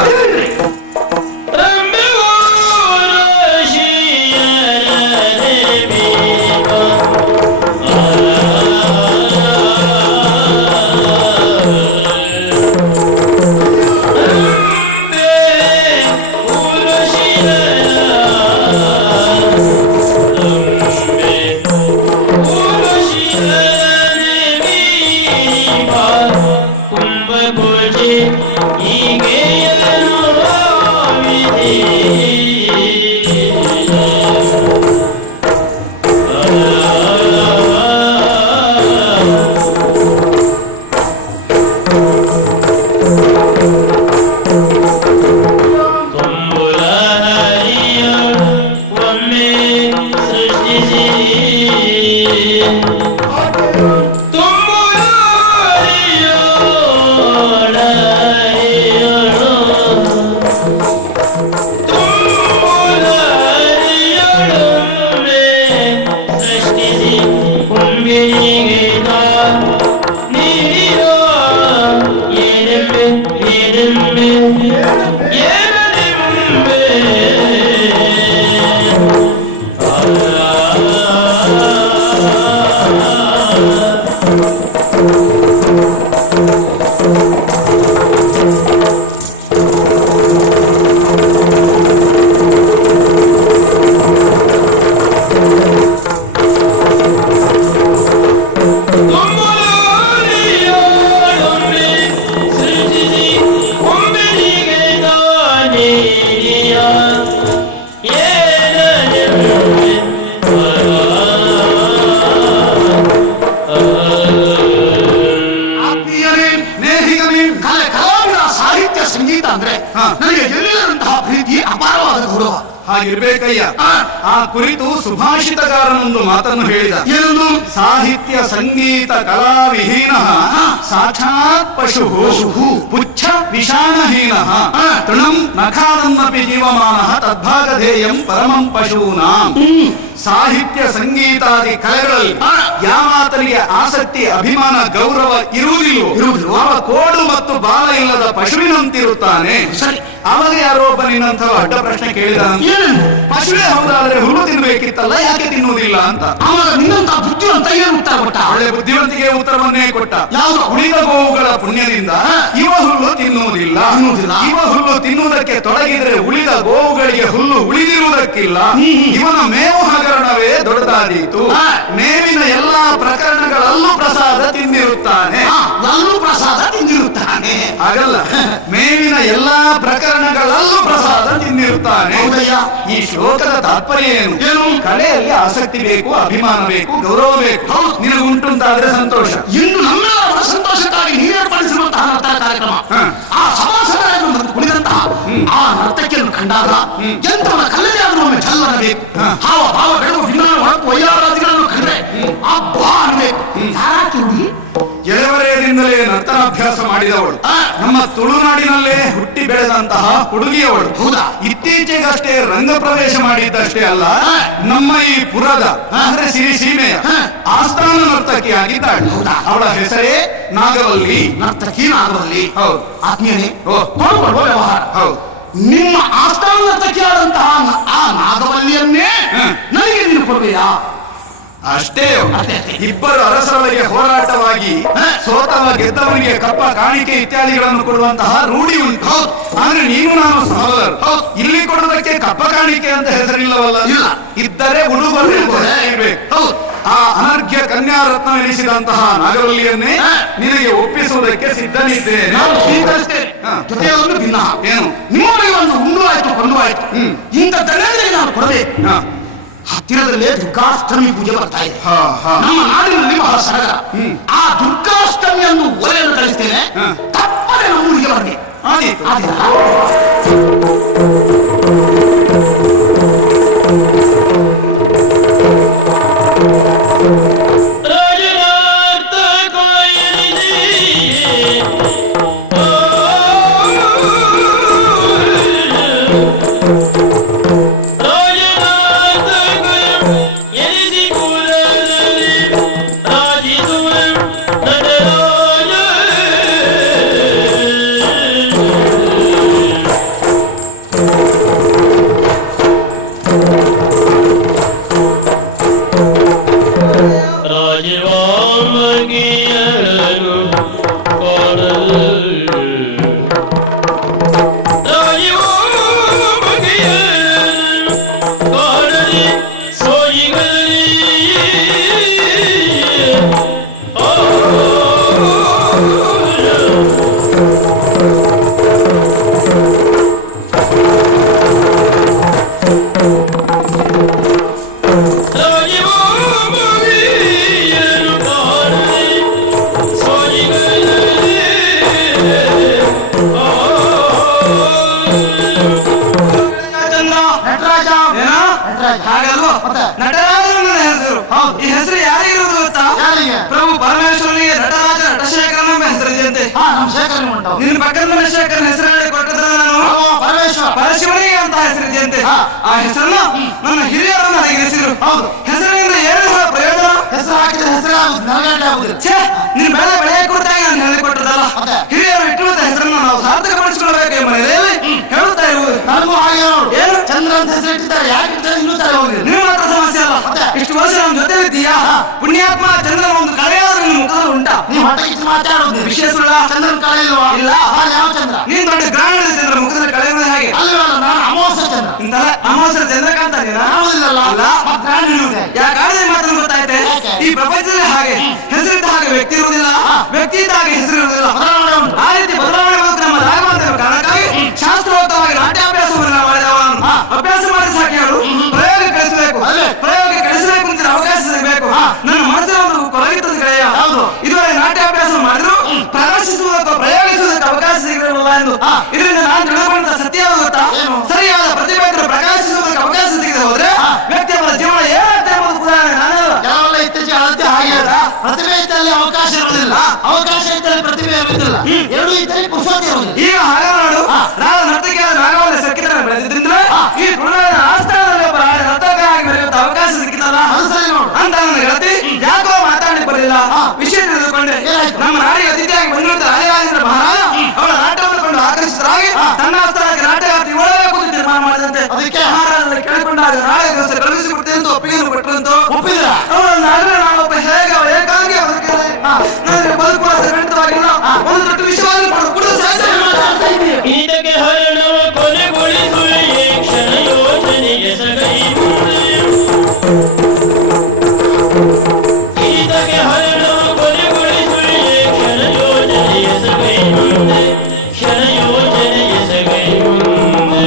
ಹಾಗಿರ್ಬೇಕಯ್ಯ. ಆ ಕುರಿತು ಸುಭಾಷಿತಗಾರನೊಂದು ಮಾತನ್ನು ಹೇಳಿದ. ಏನು? ಸಾಹಿತ್ಯ ಸಂಗೀತ ಕಲಾವಿಹೀನ ಸಾಕ್ಷಾತ್ ಪಶು ಪುಚ್ಛ ವಿಷಾಣಹೀನ ತೃಣಂ ನಖಾದನ್ನಪಿ ಜೀವಮಾನ ತದ್ಭಾಗಧೇಯಂ ಪರಮಂ ಪಶೂನಾಂ. ಸಾಹಿತ್ಯ ಸಂಗೀತಾದಿ ಕಲೆಗಳಲ್ಲಿ ಯಾವಾತನಿಗೆ ಆಸಕ್ತಿ ಅಭಿಮಾನ ಗೌರವ ಇರುವುದಿಲ್ಲ ಅವ ಕೋಡು ಮತ್ತು ಬಾಲ ಇಲ್ಲದ ಪಶುವಿನಂತಿರುತ್ತಾನೆ. ಅವಾಗ ಯಾರೊಬ್ಬ ನಿನ್ನಂಥ ಅಡ್ಡ ಪ್ರಶ್ನೆ ಕೇಳಿದ. ಪಶುವೇ ಹೌದಾದ್ರೆ ಹುಲ್ಲು ತಿನ್ಬೇಕಿತ್ತಲ್ಲ, ಯಾಕೆ ತಿನ್ನುವುದಿಲ್ಲ ಅಂತ. ಆವಾಗ ನಿನ್ನಂತ ಬುದ್ಧಿವಂತ ಏನು ಉತ್ತರ ಕೊಟ್ಟ? ಒಳ್ಳೆ ಬುದ್ಧಿವಂತಿಗೆ ಉತ್ತರವನ್ನೇ ಕೊಟ್ಟ. ಉಳಿದ ಗೋವುಗಳ ಪುಣ್ಯದಿಂದ ಇವ ಹುಲ್ಲು ತಿನ್ನುವುದಿಲ್ಲ. ಇವ ಹುಲ್ಲು ತಿನ್ನುವುದಕ್ಕೆ ತೊಡಗಿದ್ರೆ ಉಳಿದ ಗೋವುಗಳಿಗೆ ಹುಲ್ಲು ಉಳಿದಿರುವುದಕ್ಕಿಲ್ಲ. ಇವನ ಮೇವು ಹಗರಣವೇ ದೊಡ್ಡದಾದೀತು. ಮೇವಿನ ಎಲ್ಲಾ ಪ್ರಕರಣಗಳಲ್ಲೂ ಪ್ರಸಾದ ತಿಂದಿರುತ್ತಾನೆ. ಹಾಗಲ್ಲ, ಮೇವಿನ ಎಲ್ಲಾ ಪ್ರಕರಣಗಳಲ್ಲೂ ಪ್ರಸಾದ ತಿಂದಿರುತ್ತಾನೆ. ಈ ಶ್ಲೋಕದ ತಾತ್ಪರ್ಯ ಏನು? ಕಲೆಯಲ್ಲಿ ಆಸಕ್ತಿ ಬೇಕು, ಅಭಿಮಾನ ಬೇಕು, ಗೌರವ ಬೇಕು. ನಿನಗುಂಟುಂಟಾದ್ರೆ ಸಂತೋಷ. ಇನ್ನು ನಮ್ಮೆಲ್ಲರ ಸಂತೋಷಕ್ಕಾಗಿ ನೀರ್ಪಡಿಸಿರುವಂತಹ ನರ್ತನ ಕಾರ್ಯಕ್ರಮ. ಆ ಸಮಾಸಗಳನ್ನು ಕುಣಿದಂತಹ ಆ ನರ್ತಕಿಯನ್ನು ಕಂಡಾಗ ಎಂತವನ ಕಲೆಯಾದರೂ ಒಮ್ಮೆ ಚಲ್ಲಬೇಕು. ಹಾವ ಭಾವಗಳು ಭಿನ್ನ ಹೊರತು ವೈಯಾರಾದಿಗಳನ್ನು ಕಂಡ್ರೆ ಅಬ್ಬಾ ಅನ್ಬೇಕು. ಎಳೆವರೆಯದಿಂದಲೇ ನರ್ತನಾಭ್ಯಾಸ ಮಾಡಿದವಳು, ನಮ್ಮ ತುಳುನಾಡಿನಲ್ಲೇ ಹುಟ್ಟಿ ಬೆಳೆದಂತಹ ಹುಡುಗಿಯವಳು. ಇತ್ತೀಚೆಗಷ್ಟೇ ರಂಗ ಪ್ರವೇಶ ಮಾಡಿದ್ದಷ್ಟೇ ಅಲ್ಲ, ನಮ್ಮ ಈ ಪುರದ ಅಂದ್ರೆ ಸಿರಿ ಸೀಮೆಯ ಆಸ್ಥಾನ ನರ್ತಕಿಯಾಗಿದ್ದಾಳೆ. ಅವಳ ಹೆಸರೇ ನಾಗವಲ್ಲಿ. ನರ್ತಕಿ ನಾಗವಲ್ಲಿ. ಹೌದು ಆತ್ಮೀಯನೇ, ವ್ಯವಹಾರ. ಹೌದು, ನಿಮ್ಮ ಆಸ್ಥಾನ ನರ್ತಕಿಯಾದಂತಹ ಆ ನಾಗವಲ್ಲಿಯನ್ನೇ ನನಗೆ ನೀನು ಕೊಡುವೆಯಾ? ಅಷ್ಟೇ. ಇಬ್ಬರು ಅರಸರೊಳಗೆ ಹೋರಾಟವಾಗಿ ಸೋತವ ಗೆದ್ದವನಿಗೆ ಕಪ್ಪ ಕಾಣಿಕೆ ಇತ್ಯಾದಿಗಳನ್ನು ಕೊಡುವಂತಹ ರೂಢಿ ಉಂಟು. ಆದ್ರೆ ನೀನು ನಾನು ಸಹೋದರರು. ಇಲ್ಲಿ ಕೊಡುವುದಕ್ಕೆ ಕಪ್ಪ ಕಾಣಿಕೆ ಅಂತ ಹೆಸರಿಲ್ಲವಲ್ಲ. ಇದ್ದರೆ ಉಡುಗೊರೆ ಇರಬೇಕು. ಆ ಅನರ್ಘ್ಯ ಕನ್ಯಾ ರತ್ನ ಎನಿಸಿದಂತಹ ನಾಗವಲ್ಲಿಯನ್ನೇ ನಿನಗೆ ಒಪ್ಪಿಸುವುದಕ್ಕೆ ಸಿದ್ಧನಿದ್ದೇನೆ. ಜೊತೆಯೊಂದು ಭಿನ್ನ ಏನು? ನಿಮ್ಮೊಳಗೆ ಒಂದು ಉಂಡು ಆಯ್ತು, ಕೊಂಡು ಆಯ್ತು. ಇಂಥ ತಲೆಯಲ್ಲಿ ನಾನು ಕೊಡಬೇಕು. ಹತ್ತಿರದಲ್ಲೇ ದುರ್ಗಾಷ್ಟಮಿ ಪೂಜೆ ಬರ್ತಾ ಇದೆ. ನಮ್ಮ ನಾಡಿನಲ್ಲಿ ಬಹಳ ಸಡಗರ. ಆ ದುರ್ಗಾಷ್ಟಮಿಯನ್ನು ಒಲೆಯನ್ನು ಕಳಿಸ್ತೇನೆ, ತಪ್ಪದೆ ನಮ್ಮ ಊರಿಗೆ ಬರಲಿ. ನಟರಾಜ ನನ್ನ ಹೆಸರು. ಈ ಹೆಸರು ಯಾರಿಗಿರುವುದು ಗೊತ್ತಾ? ಪ್ರಭು ಪರಮೇಶ್ವರನಿಗೆ ನಟರಾಜ ನಟಶೇಖರನ ಹೆಸರಿದೆ. ನಿನ್ನ ಪಕ್ಕದ ಮನೆ ಶೇಖರನ ಹೆಸರು ಹೇಳಿ ಕೊಟ್ಟಿದ್ರೆ ನಾನು ಪರಶಿವನಿಗೆ ಅಂತ ಹೆಸರಿದೆಯಂತೆ. ಆ ಹೆಸರನ್ನ ನನ್ನ ಹಿರಿಯರು ನನಗೆ ಹೆಸರು. ಹೆಸರಿನಿಂದ ಏನು ಪ್ರಯೋಜನ? ಹೆಸರು ಹಾಕಿದ್ರೆ ಹೆಸರು ನಿನ್ ಬೆಳೆ ಬೆಳೆ ಕೊಡ್ತಾಗ ನಾನು ಹೇಳಿಕೊಟ್ಟದಲ್ಲ. ಹಿರಿಯರು ಇಟ್ಟಿರುವಂತ ಹೆಸರನ್ನು ನಾವು ಸಾರ್ಥಕಪಡಿಸಿಕೊಳ್ಳಬೇಕು ಎಂಬ ನೆಲೆಯಲ್ಲಿ ಹೇಳುತ್ತಾ ಇರುವುದು. ನನಗೂ ಹಾಗೆ ಏನು ಚಂದ್ರ ಅಂತ ಹೆಸರು ಇಟ್ಟಿದ್ದಾರೆ, ಯಾಕೆ ಇಟ್ಟಿದ್ದಾರೆ ಇನ್ನೂ ತರ ಹೋಗಿ. ನೀವು ಮಾತ್ರ ಸಮಸ್ಯೆ ಅಲ್ಲ. ಇಷ್ಟು ವರ್ಷ ನಮ್ಮ ಜೊತೆ ಇದ್ದೀಯಾ? ಪುಣ್ಯಾತ್ಮ ಚಂದ್ರನ ಒಂದು ಕಳೆಯಾದ್ರೂ ನಿನ್ನ ಮುಖದಲ್ಲಿ ಉಂಟಾ? ನೀವು ಹೊಟ್ಟೆ ಮಾತಾಡೋದು ವಿಷಯ ಸುಳ್ಳ? ಚಂದ್ರನ ಕಳೆ ಇಲ್ವಾ? ಇಲ್ಲ. ಯಾವ ಚಂದ್ರ? ನೀನ್ ದೊಡ್ಡ ಗ್ರಾಮೀಣ ಚಂದ್ರ ಮುಖದಲ್ಲಿ ಕಳೆಯುವುದು ಹೇಗೆ? ಅಲ್ವಲ್ಲ, ನಾನು ಅಮಾವಾಸ್ಯ ಚಂದ್ರ. ಇಂತಲ್ಲ ಅಮಾವಾಸ್ಯ ಚಂದ್ರ ಕಾಣ್ತಾ ಇದೀರಾ? ಅಲ್ಲ, ಯಾಕೆ ಮಾತ್ರ ಗೊತ್ತಾಯ್ತೆ? ಈ ಪ್ರಪಂಚದಲ್ಲಿ ಹಾಗೆ ಹೆಸರಿದ್ದ ಹಾಗೆ ವ್ಯಕ್ತಿ ಇರುವುದಿಲ್ಲ, ವ್ಯಕ್ತಿ ಇದ್ದ ಹಾಗೆ ಹೆಸರು ಇರುವುದಿಲ್ಲ. ಆ ರೀತಿ ಬದಲಾವಣೆ ನಮ್ಮ ರಾಘವಂತ ಕಾರಣಕ್ಕಾಗಿ ಶಾಸ್ತ್ರೋಕ್ತವಾಗಿ ನಾಟ್ಯಾಭ್ಯಾಸವನ್ನು ನಾವು ಮಾಡಿದವ. ಅಭ್ಯಾಸ ಮಾಡಿ ಸಾಕಿ ಹೇಳು. ಪ್ರಯೋಗ ಕಳಿಸಬೇಕು. ಪ್ರಯೋಗ ಕಳಿಸಬೇಕು ಅಂತ ಅವಕಾಶ ಸಿಗಬೇಕು. ನನ್ನ ಮನಸ್ಸಿನ ಒಂದು ಕೊರಗಿದ್ದದ ಗೆಳೆಯ, ಇದುವರೆಗೆ ನಾಟ್ಯಾಭ್ಯಾಸ ಮಾಡಿದ್ರು ಪ್ರದರ್ಶಿಸುವುದಕ್ಕೂ ಪ್ರಯೋಗಿಸುವುದಕ್ಕೆ ಅವಕಾಶ ಸಿಗಲಿಲ್ಲ ಎಂದು. ಇದರಿಂದ ನಾನು ತಿಳಿದುಕೊಂಡ ಸತ್ಯ ಗೊತ್ತಾ? ಸರಿಯಾದ ಪ್ರತಿಭೆ ಪ್ರಕಾಶಿಸುವುದಕ್ಕೆ ಇರುವುದಿಲ್ಲ, ಅವಕಾಶ ಇದ್ದರೆ ಪ್ರತಿಭೆ ಇರುವುದಿಲ್ಲ, ಎರಡೂ ಇದ್ದರೆ ಕುಶಲತೆ ಇರುವುದಿಲ್ಲ. ಈಗ ಹಾಗೆ ಮಾಡು, ನಾನು ನರ್ತಕಿಯಾದ ನಾಗವಲ್ಲಿ ಸಕ್ಕಿತರ ಬೆಳೆದಿದ್ರಿಂದ ಈ ತುಳುನಾಡಿನ ಆಸ್ಥಾನದಲ್ಲಿ ಒಬ್ಬ ನರ್ತಕರಾಗಿ ಬೆಳೆಯುವಂತ ಅವಕಾಶ ಸಿಕ್ಕಿತಲ್ಲ ಅಂತ ನನ್ನ ಗೆಳತಿ ಯಾಕೋ ಮಾತಾಡಲಿಕ್ಕೆ ಬರಲಿಲ್ಲ. ವಿಷಯ ತಿಳಿದುಕೊಂಡೆ. ನಮ್ಮ ನಾಡಿಗೆ ಅತಿಥಿಯಾಗಿ ಬಂದಿರುವಂತ ರಾಜರಾಜೇಂದ್ರ ಮಹಾರಾಜ ಅವಳ ನಾಟ್ಯವನ್ನು ಕೊಂಡು ಆಕರ್ಷಿತರಾಗಿ ತನ್ನ ಆಸ್ಥಾನಕ್ಕೆ ನಾಟ್ಯಗಾರ್ತಿ ಒಳಬೇಕು ಅಂತ ತೀರ್ಮಾನ ಮಾಡಿದಂತೆ. ಅದಕ್ಕೆ ಮಹಾರಾಜನ ಕೇಳಿಕೊಂಡಾಗ ನಾಳೆ ದಿವಸ ಕಳುಹಿಸಿಬಿಡ್ತೇನೆ ಎಂದು ಒಪ್ಪಿಗೆಯನ್ನು ಕೊಟ್ಟರಂತು. ಅವಳನ್ನು ಆದರೆ ನಾನೊಬ್ಬ ಹೇಗೆ ಏಕಾಂಗಿ ಬದುಕಿದೆ, ನನಗೆ ಬದುಕುವ ಖಂಡಿತವಾಗಿಲ್ಲ. ಒಂದು ದೊಡ್ಡ ವಿಷಯವಾಗಿ ಕೂಡ ಸಾಧ್ಯ ಇದಕ್ಕೆ ಹರಣವ ಕೊನೆಗೊಳಿಸುವ ಈ ಕ್ಷಣ ಯೋಜನೆಗೆ ಸಗೈ ಇದಕ್ಕೆ ಹರಣವ ಕೊನೆಗೊಳಿಸುವ ಈ ಕ್ಷಣ ಯೋಜನೆಗೆ ಸಗೈ ಮುಂದೆ ಕ್ಷಣ ಯೋಜನೆಗೆ ಸಗೈ ಮುಂದೆ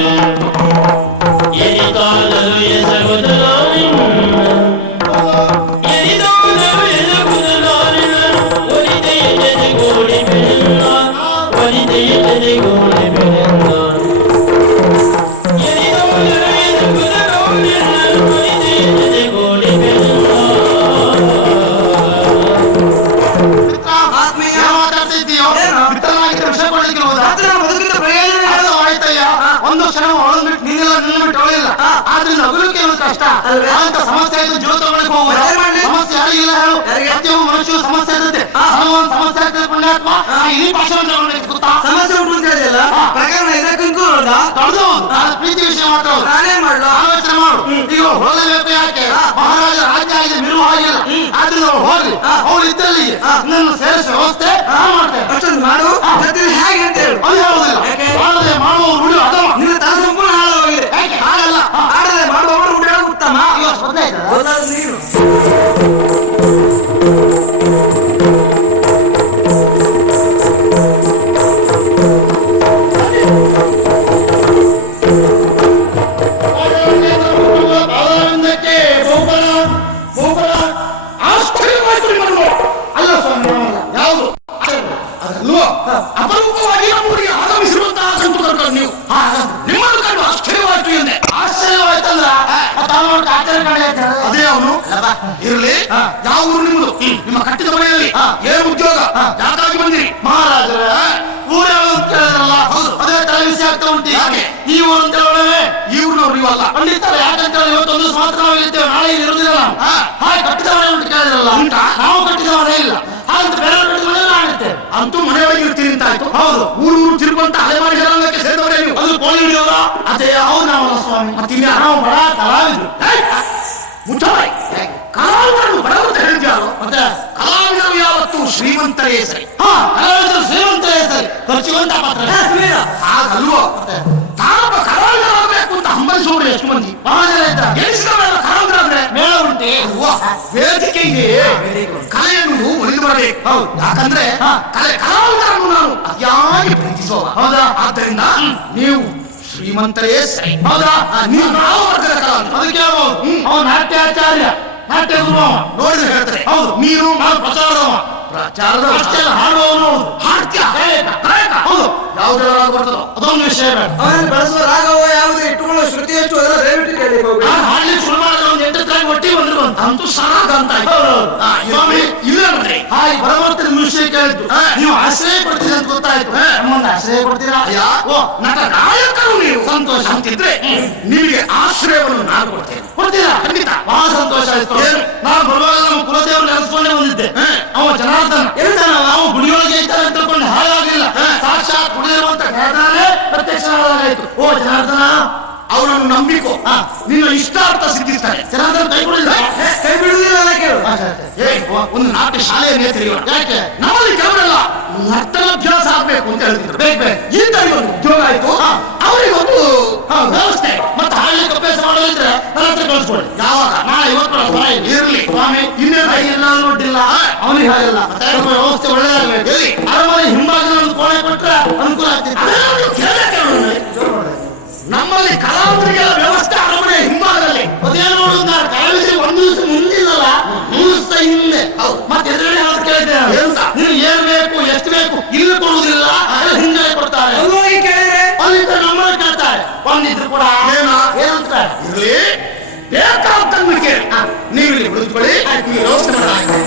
ಎನಿತಾದರೂ ಎಸಗುದಲಾರಿನ ಎನಿತಾದರೂ ಎಸಗುದಲಾರಿನ ಒಲಿದೆಯ ಜನೆಗೋಡಿ ಬೆಳೆಲ್ಲ ಒಲಿದೆಯ ಜನೆಗೋಡಿ ಬೆಳೆಲ್ಲ ಒಂದು ಕ್ಷಣ ಒಳಗ್ಬಿಟ್ಟು ನೀನೆಲ್ಲ ನಿಲ್ಬಿಟ್ಟು ಅವಳಿಲ್ಲ, ಆದ್ರಿಂದ ಅಗಲಕ್ಕೆ ಕಷ್ಟ ಅಂತ ಸಮಸ್ಯೆ ಆಯ್ತು. ಜೀವ ತಗೊಳಕ್ ಹೋಗುವ ಸಮಸ್ಯೆ ಯಾರಿಗಿಲ್ಲ ಹೇಳು. ಪ್ರತಿಯೊಬ್ಬ ಮನುಷ್ಯರು ಸಮಸ್ಯೆ ಇರುತ್ತೆ, ಒಂದು ಸಮಸ್ಯೆ ಆಗ್ತದೆ. ಪುಣ್ಯಾತ್ಮ ಇಡೀ ಭಾಷೆ ಗೊತ್ತಾ ಸಮಸ್ಯೆ ಉಂಟು ಅಂತ ಹೇಳಿಲ್ಲ, ಪ್ರಕರಣ ಇದಕ್ಕೂ ಪ್ರೀತಿ ವಿಷಯ ಮಾತ್ರ ನಾನೇ ಮಾಡಲು ಆಲೋಚನೆ ಮಾಡು. ಈಗ ಹೋಗಬೇಕು, ಯಾಕೆ ಮಹಾರಾಜ ರಾಜ್ಯ ಆಗಿದೆ, ಮಿರು ಆಗಿಲ್ಲ, ಆದ್ರಿಂದ ಅವ್ರು ಹೋಗ್ಲಿ, ಅವ್ರು ಇದ್ದಲ್ಲಿ ನನ್ನ ಸೇರಿಸುವ ವ್ಯವಸ್ಥೆ ಮಾಡ್ತೇವೆ. ಅಷ್ಟೊಂದು ಮಾಡು, ಜೊತೆಲಿ ಹೇಗೆ ಅಂತ ಹೇಳು. ಅದು ಹೇಳುವುದಿಲ್ಲ, ಮಾಡುವ ರೂಢಿ ಅದವ. ನಿನ್ನ ತನ ಸಂಪೂರ್ಣ ಹಾಳಾಗಿದೆ. ಹಾಗಲ್ಲ, ಆಡದೆ ಮಾಡುವವರು ರೂಢಿ ಉತ್ತಮ. ನೀನು ಆಶ್ಚರ್ಯವಾಯ್ತು ನಿಮ್ಮನ್ನು. ಅಲ್ಲ ಸ್ವಾಮಿ, ಯಾವುದು ಅದಲ್ವ ಅಪರೂಪವಾಗಿ ನಮ್ಮೂರಿಗೆ ಆಗಮಿಸಿರುವಂತಹ ಕಂಟುಕರು ನೀವು. ನಿಮ್ಮನ್ನು ಕಂಡು ಆಶ್ಚರ್ಯವಾಯ್ತು ಎಂದೆ. ಆಶ್ಚರ್ಯವಾಯ್ತಂದ್ರ ಅದೇ ಅವನು ಇರ್ಲಿ. ಯಾವ ಊರು ನಿಮ್ಮದು? ನಿಮ್ಮ ಕಟ್ಟಿದ ಮನೆಯಲ್ಲಿ ಏನು ಉದ್ಯೋಗ? ಯಾಕಾಗಿ ಬಂದಿರಿ? ಮಹಾರಾಜರ ಊರ ಕೇಳಿದ್ರಲ್ಲ, ಅದೇ ತಲೆ ವಿಷಯ ಆಗ್ತಾ ಉಂಟು. ಯಾಕೆ ಈ ಊರು ಅಂತ ಹೇಳೋಣವೇ? ಈ ಊರಿನವ್ರು ಇವಲ್ಲ ಖಂಡಿತಾರೆ. ಯಾಕಂತ ಹೇಳಿ ಇವತ್ತೊಂದು ಮಾತ್ರ ನಾವು ಇರ್ತೇವೆ, ನಾಳೆ ಇಲ್ಲಿ ಇರುವುದಿಲ್ಲ. ಹಾಗೆ ಕಟ್ಟಿದ ಮನೆ ಉಂಟು ಕೇಳಿದ್ರಲ್ಲ, ಉಂಟಾ? ನಾವು ಕಟ್ಟಿದ ಮನೆ ಇಲ್ಲ, ಹಾಗಂತ ಬೇರೆ ಕಟ್ಟಿದ ಮನೆ ನಾನಿರ್ತೇವೆ. ಅಂತೂ ಮನೆಯೊಳಗೆ ಇರ್ತೀರಿ ಅಂತ ಆಯ್ತು. ಹೌದು, ಊರು ತಿರುಗುವಂತ ಅಲೆಮಾರಿ ಜನಾಂಗಕ್ಕೆ ಸೇರಿದವರೇ ನೀವು. ಅದು ಕೋಳಿ ಹಿಡಿಯವರ? ಅದೇ ಹೌದು, ನಾವಲ್ಲ ಸ್ವಾಮಿ. ಮತ್ತೆ ನಾವು ಬಡ ಕಲಾವಿದರು. ಮುಚ್ಚಾಯ್ ಕಲಾವಿದರು ಬಡವರು ಅಂತ ಹೇಳಿದ್ಯಾರು? ಮತ್ತೆ ಕಲಾವಿದರು ಯಾವತ್ತು ಶ್ರೀಮಂತರೇ ಸರಿ. ಕಲಾವಿದರು ಶ್ರೀಮಂತರೇ ಸರಿ, ಖರ್ಚುವಂತ ಪಾತ್ರ ಹಾಗಲ್ವೋ. ತಾನೊಬ್ಬ ಕಲಾವಿದರಾಗಬೇಕು ಅಂತ ಹಂಬಲಿಸುವವರು ಎಷ್ಟು ಮಂದಿ ಎಣಿಸಿದವರೆಲ್ಲ ಕಲಾವಿದರಾದ್ರೆ ಮೇಳ ಉಂಟೆ. ವೇದಿಕೆ ಇದೆ, ಕಲೆಯನ್ನು ಒಲಿದು ಬರಬೇಕು. ಯಾಕಂದ್ರೆ ಕಲಾವಿದರನ್ನು ನಾನು ಅತಿಯಾಗಿ ಪ್ರೀತಿಸುವ. ಹೌದಾ? ಆದ್ದರಿಂದ ನೀವು ಶ್ರೀಮಂತರೇ ಸರಿ. ಹೌದಾ? ನೀವು ಯಾವ ವರ್ಗದ ಕಲಾವಿದ? ಅದಕ್ಕೆ ಅವನು ನಾಟ್ಯಾಚಾರ್ಯ, ನಾಟ್ಯ ಗುರು ನೋಡಿದ್ರೆ ಹೇಳ್ತಾರೆ. ಹೌದು, ನೀನು ಪ್ರಚಾರದ ಅಷ್ಟೇ ಹಾಡುವವನು ಹಾಡ್ತೀಯ. ಹೌದು, ಯಾವುದೆಲ್ಲ ಬರ್ತದೋ ಅದೊಂದು ವಿಷಯ ಬೇಡ. ಅವನನ್ನು ಬಳಸುವ ರಾಗವ ಯಾವುದು, ಇಟ್ಟುಕೊಳ್ಳುವ ಶ್ರುತಿ ಎಷ್ಟು, ಅದೆಲ್ಲ ದಯವಿಟ್ಟು ಕೇಳಲಿಕ್ಕೆ ಹೋಗಿ. ಹಾಡ್ಲಿಕ್ಕೆ ಶುರು ಮಾಡಿದ್ರೆ ಒಂದು 8 ತಾರೀಕು ಒಟ್ಟಿ ಬಂದ್ರು ಅಂತೂ ಸರಾಗ ಅಂತ ಸ್ವಾಮಿ. ಇಲ್ಲೇ ನೋಡ್ರಿ, ಹಾಗೆ ಬರಬರ್ತೀನಿ ವಿಷಯ ಕೇಳಿದ್ದು. ನೀವು ಆಶ್ರಯ ಕೊಡ್ತೀರಿ ಅಂತ ಗೊತ್ತಾಯ್ತು. ನಮ್ಮೊಂದು ಆಶ್ರಯ ಕೊಡ್ತೀರಾ? ಓ, ನಟ ನಾಯಕರು ನೀವು. ಸಂತೋಷ ಅಂತಿದ್ರೆ ನಿಮಗೆ ಆಶ್ರಯವನ್ನು ನಾನು ಕೊಡ್ತೇನೆ. ಕೊಡ್ತೀರಾ? ಖಂಡಿತ. ಬಹಳ ಸಂತೋಷ ಆಯ್ತು. ನಾನು ಬರುವಾಗ ನಮ್ಮ ಕುಲದೇವರು ನೆನೆಸ್ಕೊಂಡೇ ಬಂದಿದ್ದೆ. ಅವ ಜನಾರ್ದನ ನಾವು ಗುಡಿಯೊಳಗೆ ಇದ್ದಾರೆ ಅಂತ ತಿಳ್ಕೊಂಡು ಹಾಳಾಗಿಲ್ಲ. ಸಾಕ್ಷಾತ್ ಗುಡಿಯಿರುವಂತ ಪ್ರತ್ಯಕ್ಷ. ಓ ಜನಾರ್ದನ, ಅವನನ್ನು ನಂಬಿಕೋ, ನಿನ್ನ ಇಷ್ಟಾರ್ಥ ಸಿದ್ಧಿಸ್ತಾರೆ. ಜನಾರ್ದನ ಕೈ ಬಿಡುವುದಿಲ್ಲ. ಕೈ ಬಿಡುವುದಿಲ್ಲ ಕೇಳು. ಒಂದು ನಾಟ್ಯ ಶಾಲೆಯನ್ನೇ ತೆರೆಯೋಣ. ಯಾಕೆ ನಮ್ಮಲ್ಲಿ ಕೆಲವರೆಲ್ಲ ನರ್ತನಾಭ್ಯಾಸ ಆಗ್ಬೇಕು ಅಂತ ಹೇಳ್ತಿದ್ರು. ಈಗ ಒಂದು ಉದ್ಯೋಗ ಆಯ್ತು, ಅವರಿಗೊಂದು ವ್ಯವಸ್ಥೆ ಮತ್ತೆ ಹಾಡ್ಲಿಕ್ಕೆ ಅಭ್ಯಾಸ ಮಾಡೋದಿದ್ರೆ ನನ್ನ ಹತ್ರ ಕಳಿಸ್ಕೊಳ್ಳಿ. ಯಾವಾಗ? ನಾಳೆ ಇವತ್ತು ಇರ್ಲಿ ಸ್ವಾಮಿ. ಇನ್ನೇನು ಎಲ್ಲ ನೋಡಿಲ್ಲ ಅವನಿಗೆ ಹಾಗೆಲ್ಲ ವ್ಯವಸ್ಥೆ ಒಳ್ಳೆದಾಗಬೇಕು. ಅರಮನೆ ಹಿಂಭಾಗ ಒಂದು ಕೋಣೆ ಕೊಟ್ರೆ ಅನುಕೂಲ ಆಗ್ತಿತ್ತು. ನಮ್ಮಲ್ಲಿ ಕಲಾವಿದರಿಗೆಲ್ಲ ವ್ಯವಸ್ಥೆ ಅರಮನೆ ಹಿಂಭಾಗದಲ್ಲಿ. ಅದೇನು ನೋಡುದು, ಕಲಾವಿದರಿಗೆ ಒಂದು ದಿವಸ ಮುಂದಿಲ್ಲಲ್ಲ, 3 ದಿವಸ ಹಿಂದೆ. ಮತ್ತೆ ಎದುರುಗಡೆ ಯಾವ್ದು ಕೇಳಿದ್ರೆ ನೀವು ಏನ್ ಬೇಕು, ಎಷ್ಟು ಬೇಕು, ಇಲ್ಲಿ ಕೊಡುವುದಿಲ್ಲ, ಹಿಂದೆ ಕೊಡ್ತಾರೆ. ಹೋಗಿ ಕೇಳಿದ್ರೆ ಅಲ್ಲಿದ್ದ ನಮ್ಮಲ್ಲಿ ಕೇಳ್ತಾರೆ. ಒಂದಿದ್ರು ಕೂಡ ಏನಂತಾರೆ, ಇರ್ಲಿ ಬೇಕಾದ ಕೇಳಿ, ನೀವು ಇಲ್ಲಿ ಉಳಿದುಕೊಳ್ಳಿ, ವ್ಯವಸ್ಥೆ ಮಾಡಲಾಗಿದೆ.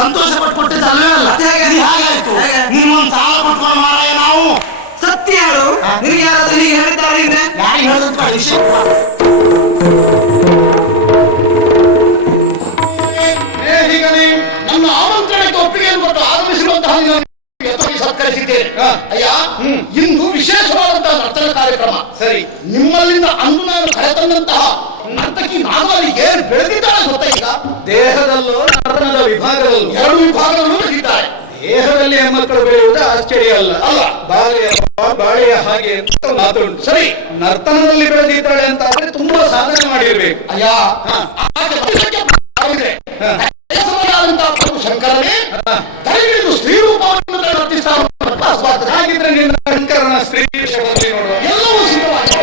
ಸಂತೋಷ ಪಟ್ಕೊಟ್ಟಿದ್ದು ಅಲ್ವೇ ಅಲ್ಲ. ಮತ್ತೆ ಹೇಗೆ? ಇದು ಹಾಗಾಯ್ತು. ಹೇಗೆ? ನಿಮ್ಮೊಂದು ಸಾಲ ಕೊಟ್ಕೊಂಡು ಮಾರಾಯ ನಾವು. ಸತ್ಯ ಹೇಳು, ನಿನಗೆ ಯಾರಾದ್ರೂ ಹೀಗೆ ಹೇಳಿದ್ದಾರೆ ಹಿಂದೆ? ಯಾರಿಗೆ ಹೇಳಿದಂತ ವಿಷಯ ಸ್ನೇಹಿತನೇ, ನನ್ನ ಆಮಂತ್ರಣಕ್ಕೆ ಒಪ್ಪಿಗೆಯನ್ನು ಕೊಟ್ಟು ಆಗಮಿಸಿರುವಂತಹ ಸತ್ಕರಿಸಿದ್ದೇನೆ. ಅಯ್ಯ, ಇಂದು ವಿಶೇಷವಾದಂತಹ ನರ್ತನ ಕಾರ್ಯಕ್ರಮ. ಸರಿ, ನಿಮ್ಮಲ್ಲಿಂದ ಅಂದು ನಾನು ಕರೆತಂದಂತಹ ನರ್ತಕಿ ನಾಗವಲ್ಲಿ ಏನು ಬೆಳೆದಿದ್ದಾಳೆ ಗೊತ್ತಾ? ಈಗ ದೇಹದಲ್ಲೂ ನರ್ತನದ ವಿಭಾಗದಲ್ಲೂ ಎರಡು ವಿಭಾಗದಲ್ಲೂ ಇದ್ದಾರೆ. ದೇಹದಲ್ಲಿ ಹೆಣ್ಮಕ್ಕಳು ಬೆಳೆಯುವುದು ಆಶ್ಚರ್ಯ ಅಲ್ಲ. ಅಲ್ಲ, ಬಾಳೆಯ ಹಾಗೆ ಅಂತ ಮಾತುಂಟು. ಸರಿ, ನರ್ತನದಲ್ಲಿ ಬೆಳೆದಿದ್ದಾಳೆ ಅಂತ ಆದ್ರೆ ತುಂಬಾ ಸಾಧನೆ ಮಾಡಿರ್ಬೇಕು. ಅಯ್ಯ, ಶಂಕರನೇ ದಯವಿಟ್ಟು ಸ್ತ್ರೀ ರೂಪವನ್ನು ನರ್ತಿಸ್ತಾರೆ. ಹಾಗಿದ್ರೆ ನಿನ್ನ ಶಂಕರನ ಸ್ತ್ರೀ ವೇಷದಲ್ಲಿ ನೋಡುವ ಎಲ್ಲವೂ ಸಿದ್ಧವಾಗಿದೆ.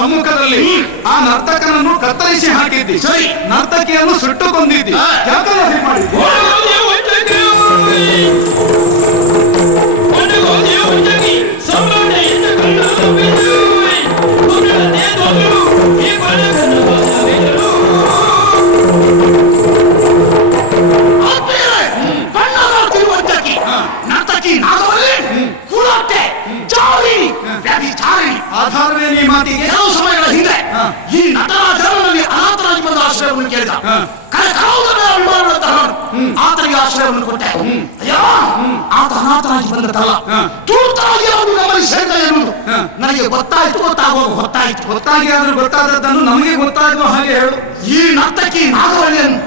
ಸಮ್ಮುಖದಲ್ಲಿ ಆ ನರ್ತಕನನ್ನು ಕತ್ತರಿಸಿ ಹಾಕಿದ್ದಿ, ಸರಿ. ನರ್ತಕಿಯನ್ನು ಸುಟ್ಟು ಕೊಂದಿದ್ದಿ. ಯಾಕಂದ್ರೆ ಹೀಗೆ ಮಾಡಿದ್ದಿ? ಆಧಾರವೇ ಈ ಮಾತಿಗೆ? ಕೆಲವು ಸಮಯಗಳ ಹಿಂದೆ ಈ ನಟರಾಜನಲ್ಲಿ ಅನಾಥರಾಜ್ ಬಂದ ಆಶ್ರಯವನ್ನು ಕೇಳಿದ. ಆತನಿಗೆ ಆಶ್ರಯವನ್ನು ಕೊಟ್ಟೆ. ಅಯ್ಯೋ, ಆತ ಅನಾಥರಾಜ್ ಬಂದದಲ್ಲ, ತೂತಾಗಿ ಅವನು ನಮ್ಮಲ್ಲಿ ಸೇರಿದ ಎನ್ನುವುದು ನನಗೆ ಗೊತ್ತಾಯ್ತು. ಗೊತ್ತಾಯ್ತು. ಗೊತ್ತಾಗಿ ಆದ್ರೂ ಗೊತ್ತಾದದ್ದನ್ನು ನಮಗೆ ಗೊತ್ತಾಗುವ ಹಾಗೆ ಹೇಳು. ಈ ನರ್ತಕಿ ನಾಗವಳ್ಳಿಯನ್ನು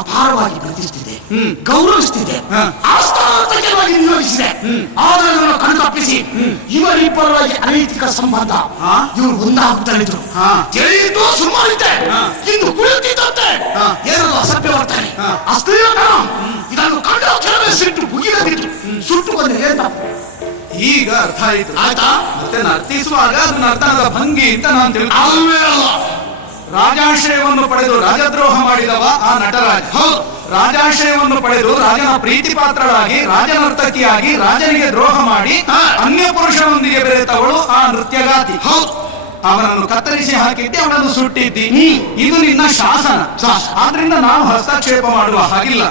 ಅಪಾರವಾಗಿ ಪ್ರೀತಿಸುತ್ತಿದೆ, ಗೌರವಿಸುತ್ತಿದೆ, ಆಸ್ಥಾನವಾಗಿ ನಿಯೋಜಿಸಿದೆ. ಆದರೆ ಅದನ್ನು ಕಣ್ತಪ್ಪಿಸಿ ಇವರಿಬ್ಬರೊಳಗೆ ಅನೈತಿಕ ಸಂಬಂಧ, ಇವರು ಒಂದಾಗುತ್ತಲಿದ್ರು. ತಿಳಿಯಿತು, ಸುಮಾರಿದ್ದೆ. ಇಂದು ಕುಳಿತಿದ್ದಂತೆ ಏನದು ಅಸಭ್ಯ ಬರ್ತಾನೆ, ಅಸ್ಥಿರತನ. ಇದನ್ನು ಕಂಡ ಕೆಲವೇ ಸಿಟ್ಟು ಮುಗಿಯದಿತ್ತು, ಸುಟ್ಟು ಬಂದು ಹೇಳ್ತಾ. ಈಗ ಅರ್ಥ ಆಯ್ತು. ಆಯ್ತಾ? ಮತ್ತೆ ನರ್ತಿಸುವಾಗ ಅದು ನರ್ತನದ ಭಂಗಿ ಅಂತ ನಾನು ತಿಳ್ಕೊಂಡೆ. ಅಲ್ವೇ ಅಲ್ಲ. ರಾಜಾಶ್ರಯವನ್ನು ಪಡೆದು ರಾಜದ್ರೋಹ ಮಾಡಿದವ ಆ ನಟರಾಜ. ರಾಜಾಶ್ರಯವನ್ನು ಪಡೆದು ರಾಜನ ಪ್ರೀತಿ ಪಾತ್ರಳಾಗಿ ರಾಜನರ್ತಕಿಯಾಗಿ ರಾಜನಿಗೆ ದ್ರೋಹ ಮಾಡಿ ಅನ್ಯ ಪುರುಷನೊಂದಿಗೆ ಬೆರೆತವಳು ಆ ನೃತ್ಯಗಾತಿ. ಅವನನ್ನು ಕತ್ತರಿಸಿ ಹಾಕಿದ್ದೆ, ಅವನನ್ನು ಸುಟ್ಟಿದ್ದಿ. ಇದು ನಿನ್ನ ಶಾಸನ. ಆದ್ರಿಂದ ನಾವು ಹಸ್ತಕ್ಷೇಪ ಮಾಡುವ ಹಾಗಿಲ್ಲ.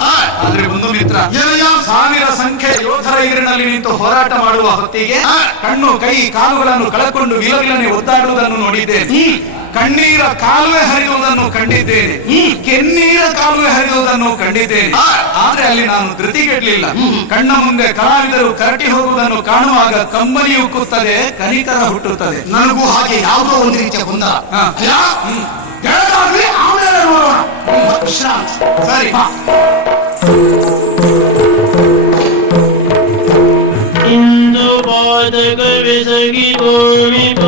ಆದ್ರೆ ಒಂದು ಮಿತ್ರ, 1000 ಸಂಖ್ಯೆ ಯೋಧರ ಎದುರಿನಲ್ಲಿ ನಿಂತು ಹೋರಾಟ ಮಾಡುವ ಹೊತ್ತಿಗೆ ಕಣ್ಣು ಕೈ ಕಾಲುಗಳನ್ನು ಕಳಕೊಂಡು ವಿಲವಿಲನೆ ಒದ್ದಾಡುವುದನ್ನು ನೋಡಿದ್ದೇನೆ. ಕಣ್ಣೀರ ಕಾಲುವೆ ಹರಿಯುವುದನ್ನು ಕಂಡಿದ್ದೇನೆ, ಕೆನ್ನೀರ ಕಾಲುವೆ ಹರಿಯುವುದನ್ನು ಕಂಡಿದ್ದೇನೆ. ಆದ್ರೆ ಅಲ್ಲಿ ನಾನು ಧೃತಿಗೆಡ್ಲಿಲ್ಲ. ಕಣ್ಣ ಮುಂದೆ ಕಲಾವಿದರು ಕರಟಿ ಹೋಗುವುದನ್ನು ಕಾಣುವಾಗ ಕಂಬನಿ ಉಕ್ಕುತ್ತದೆ, ಕನಿಕರ ಹುಟ್ಟುತ್ತದೆ. ನನಗೂ ಹಾಗೆ ಯಾವುದೋ ಒಂದು ರೀತಿಯ ಗೊಂದಲ. ಬೆಳಗಾವಿ ಆಮೇಲೆ ನೋಡೋಣ. ವಿಶ್ರಾಂತಿ. ಸರಿ. ಇಂದು ಪಾದಕ ಬೆಸಗಿ ಗೋವಿಪ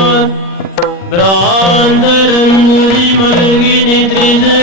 ಭ್ರಾಂತರಂಗಿ ಮಲಗಿ ನಿದ್ರಿಸೆ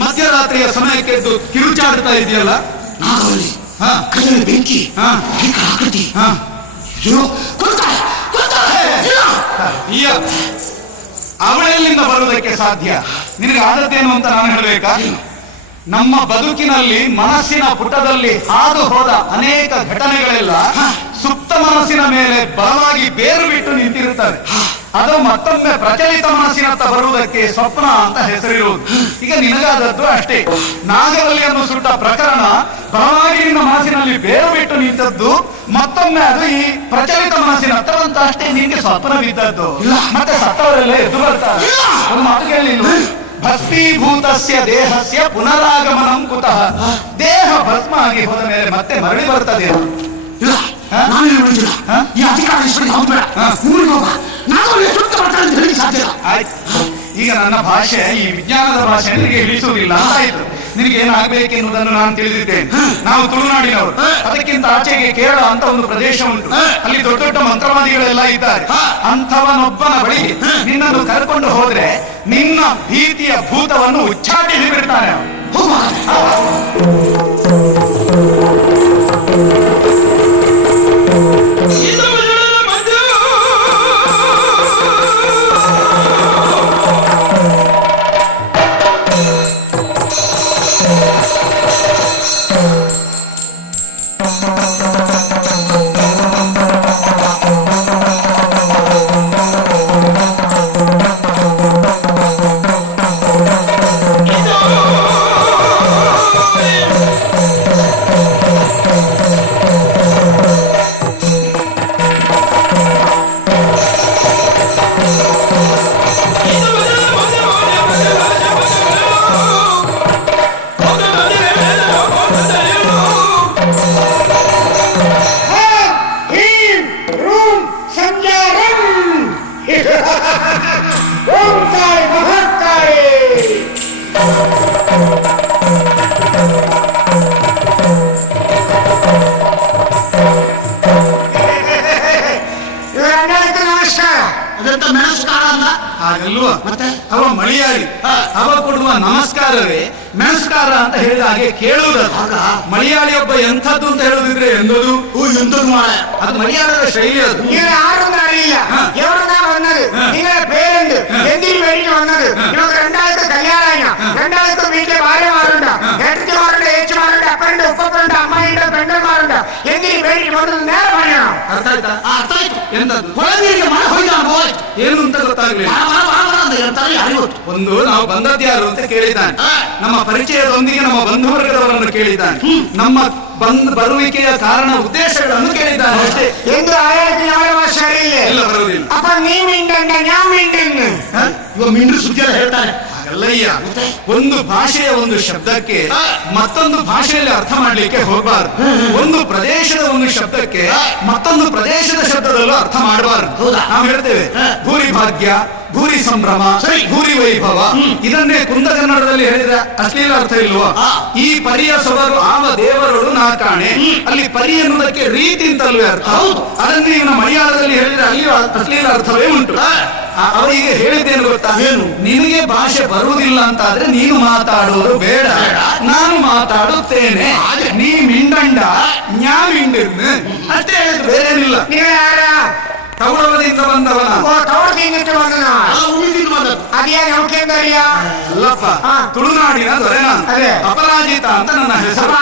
ಮಧ್ಯರಾತ್ರಿಯ ಸಮಯಕ್ಕೆ ಎದ್ದು ಕಿರುಚಾಡ್ತಾ ಇದೆಯಲ್ಲ. ನಾಗವಲ್ಲಿ ಕೈಯಲ್ಲಿ ಬೆಂಕಿ, ಆಕೃತಿ. ಅವಳೆಲ್ಲಿಂದ ಬರುವುದಕ್ಕೆ ಸಾಧ್ಯ? ನಿನಗೆ ಆದದ್ದೇನು ಅಂತ ನಾನು ಹೇಳಬೇಕಾ? ನಮ್ಮ ಬದುಕಿನಲ್ಲಿ ಮನಸ್ಸಿನ ಪುಟದಲ್ಲಿ ಹಾದು ಹೋದ ಅನೇಕ ಘಟನೆಗಳೆಲ್ಲ ಸುಪ್ತ ಮನಸ್ಸಿನ ಮೇಲೆ ಬಲವಾಗಿ ಬೇರು ಬಿಟ್ಟು ನಿಂತಿರುತ್ತವೆ. ಅದು ಮತ್ತೊಮ್ಮೆ ಪ್ರಚಲಿತ ಮನಸ್ಸಿನತ್ತ ಬರುವುದಕ್ಕೆ ಸ್ವಪ್ನ ಅಂತ ಹೆಸರಿರುವುದು. ಈಗ ನಿನಗಾದದ್ದು ಅಷ್ಟೇ. ನಾಗವಲ್ಲಿಯನ್ನು ಸುಟ್ಟ ಪ್ರಕರಣ ಬಲವಾಗಿ ನಿನ್ನ ಮನಸ್ಸಿನಲ್ಲಿ ಬೇರು ಬಿಟ್ಟು ನಿಂತದ್ದು, ಮತ್ತೊಮ್ಮೆ ಅದು ಈ ಪ್ರಚಲಿತ ಮನಸ್ಸಿನ ಹತ್ರ ಅಂತ ಅಷ್ಟೇ ನಿನ್ಗೆ ಸ್ವಪ್ನವಿದ್ದದ್ದು. ಮತ್ತೆ ಸತ್ತವರೆಲ್ಲ ಎದ್ದು ಬರ್ತಾರೆ. ಒಂದು ಮಾತು ಕೇಳಿಲ್ಲ, ಭಸ್ಮೀಭೂತಸ್ಯ ದೇಹಸ್ಯ ಪುನರಾಗಮನಂ ಕುತಃ. ದೇಹ ಭಸ್ಮ ಆಗಿ ಹೋದ ಮೇಲೆ ಮತ್ತೆ ಮರಳಿ ಬರ್ತದೆ. ಈಗ ನನ್ನ ಭಾಷೆ, ಈ ವಿಜ್ಞಾನದ ಭಾಷೆ ನಿನಗೆ ಇಳಿಸುವುದಿಲ್ಲ ಅಂತ ಆಯ್ತು. ನಿನಗೆ ಏನಾಗಬೇಕೆನ್ನುವುದನ್ನು ನಾನು ತಿಳಿದಿದ್ದೇನೆ. ನಾವು ತುಳುನಾಡಿನವರು. ಅದಕ್ಕಿಂತ ಆಚೆಗೆ ಕೇರಳ ಅಂತ ಒಂದು ಪ್ರದೇಶ ಉಂಟು. ಅಲ್ಲಿ ದೊಡ್ಡ ದೊಡ್ಡ ಮಂತ್ರವಾದಿಗಳೆಲ್ಲ ಇದ್ದಾರೆ. ಅಂಥವನೊಬ್ಬನ ಬಳಿ ನಿನ್ನನ್ನು ಕರ್ಕೊಂಡು ಹೋದ್ರೆ ನಿನ್ನ ಭೀತಿಯ ಭೂತವನ್ನು ಉಚ್ಚಾಟಿಸಿ ಬಿಡ್ತಾನೆ ಅವನು. ಹಾಗಲ್ವಾ? ಮತ್ತೆ ಅವ ಮಳಿಯಾಳಿ, ಅವ ಕೊಡುವ ನಮಸ್ಕಾರವೇ ನಮಸ್ಕಾರ ಅಂತ ಹೇಳಿದ ಹಾಗೆ ಕೇಳುವುದು. ಮಳಿಯಾಳಿಯೊಬ್ಬ ಎಂಥದ್ದು ಅಂತ ಹೇಳುದಿದ್ರೆ ಎಂದದು ಅದು ಮಳಿಯಾಳರ ಶೈಲಿ. ಅದು ಏನು ಅಂತ ಗೊತ್ತಾಗ್ಲಿಲ್ಲ. ಒಂದು ನಾವು ಬಂದದ್ದು ಯಾರು ಅಂತ ಕೇಳಿದ್ದಾನೆ. ನಮ್ಮ ಪರಿಚಯದೊಂದಿಗೆ ನಮ್ಮ ಬಂಧು ವರ್ಗದವರನ್ನು ಕೇಳಿದ್ದಾನೆ. ನಮ್ಮ ಬರುವಿಕೆಯ ಕಾರಣ ಉದ್ದೇಶಗಳನ್ನು ಕೇಳಿದ್ದಾನೆ ಅಷ್ಟೇ. ಎಲ್ಲ ಬರುವುದಿಲ್ಲ. ಮಿಂಡ್ರು ಸುದ್ದಿ ಎಲ್ಲ ಹೇಳ್ತಾನೆ. ಹಾಗಲ್ಲಯ್ಯ, ಒಂದು ಭಾಷೆಯ ಒಂದು ಶಬ್ದಕ್ಕೆ ಮತ್ತೊಂದು ಭಾಷೆಯಲ್ಲಿ ಅರ್ಥ ಮಾಡ್ಲಿಕ್ಕೆ ಹೋಗಬಾರ್ದು. ಒಂದು ಪ್ರದೇಶದ ಒಂದು ಶಬ್ದಕ್ಕೆ ಮತ್ತೊಂದು ಪ್ರದೇಶದ ಶಬ್ದದಲ್ಲೂ ಅರ್ಥ ಮಾಡಬಾರ್ದು. ನಾವು ಹೇಳ್ತೇವೆ ಭೂರಿ ಭಾಗ್ಯ, ಭೂರಿ ಸಂಭ್ರಮ, ಭೂರಿ ವೈಭವ. ಇದನ್ನೇ ಕುಂದಕನ್ನಡದಲ್ಲಿ ಹೇಳಿದ್ರೆ ಅಶ್ಲೀಲ ಅರ್ಥ ಇಲ್ವಾ? ಈ ಪರಿಯ ಸೊಬರು ಆವ ದೇವರೊಡು ನಾ ಕಾಣೆ. ಅಲ್ಲಿ ಪರಿ ಎನ್ನುವುದಕ್ಕೆ ರೀತಿ ಅಂತಲ್ವೇ ಅರ್ಥ. ಅದನ್ನೇ ಇವನ ಮಲಯಾಳದಲ್ಲಿ ಹೇಳಿದ್ರೆ ಅಲ್ಲಿ ಅಶ್ಲೀಲ ಅರ್ಥವೇ ಉಂಟು. ಅವರಿಗೆ ಹೇಳಿದ್ದೇನು ಗೊತ್ತಾ? ನಿನಗೆ ಭಾಷೆ ಬರುವುದಿಲ್ಲ ಅಂತ ಆದ್ರೆ ನೀನು ಮಾತಾಡೋದು ಬೇಡ, ನಾನು ಮಾತಾಡುತ್ತೇನೆ. ನೀ ಮಿಂಡಂಡ ನ್ಯಾ ಮಿಂಡಿರ್ನು ಅಷ್ಟೇ ಹೇಳಿದ್ರು, ಬೇರೇನಿಲ್ಲ. ತೌಡವದಿಂದ ಬಂದವನ ಅಲ್ಲಪ್ಪ, ತುಳುನಾಡಿನ ದೊರೆನ ಅಪರಾಜಿತ ಅಂತ ನನ್ನ ಹೆಸರು.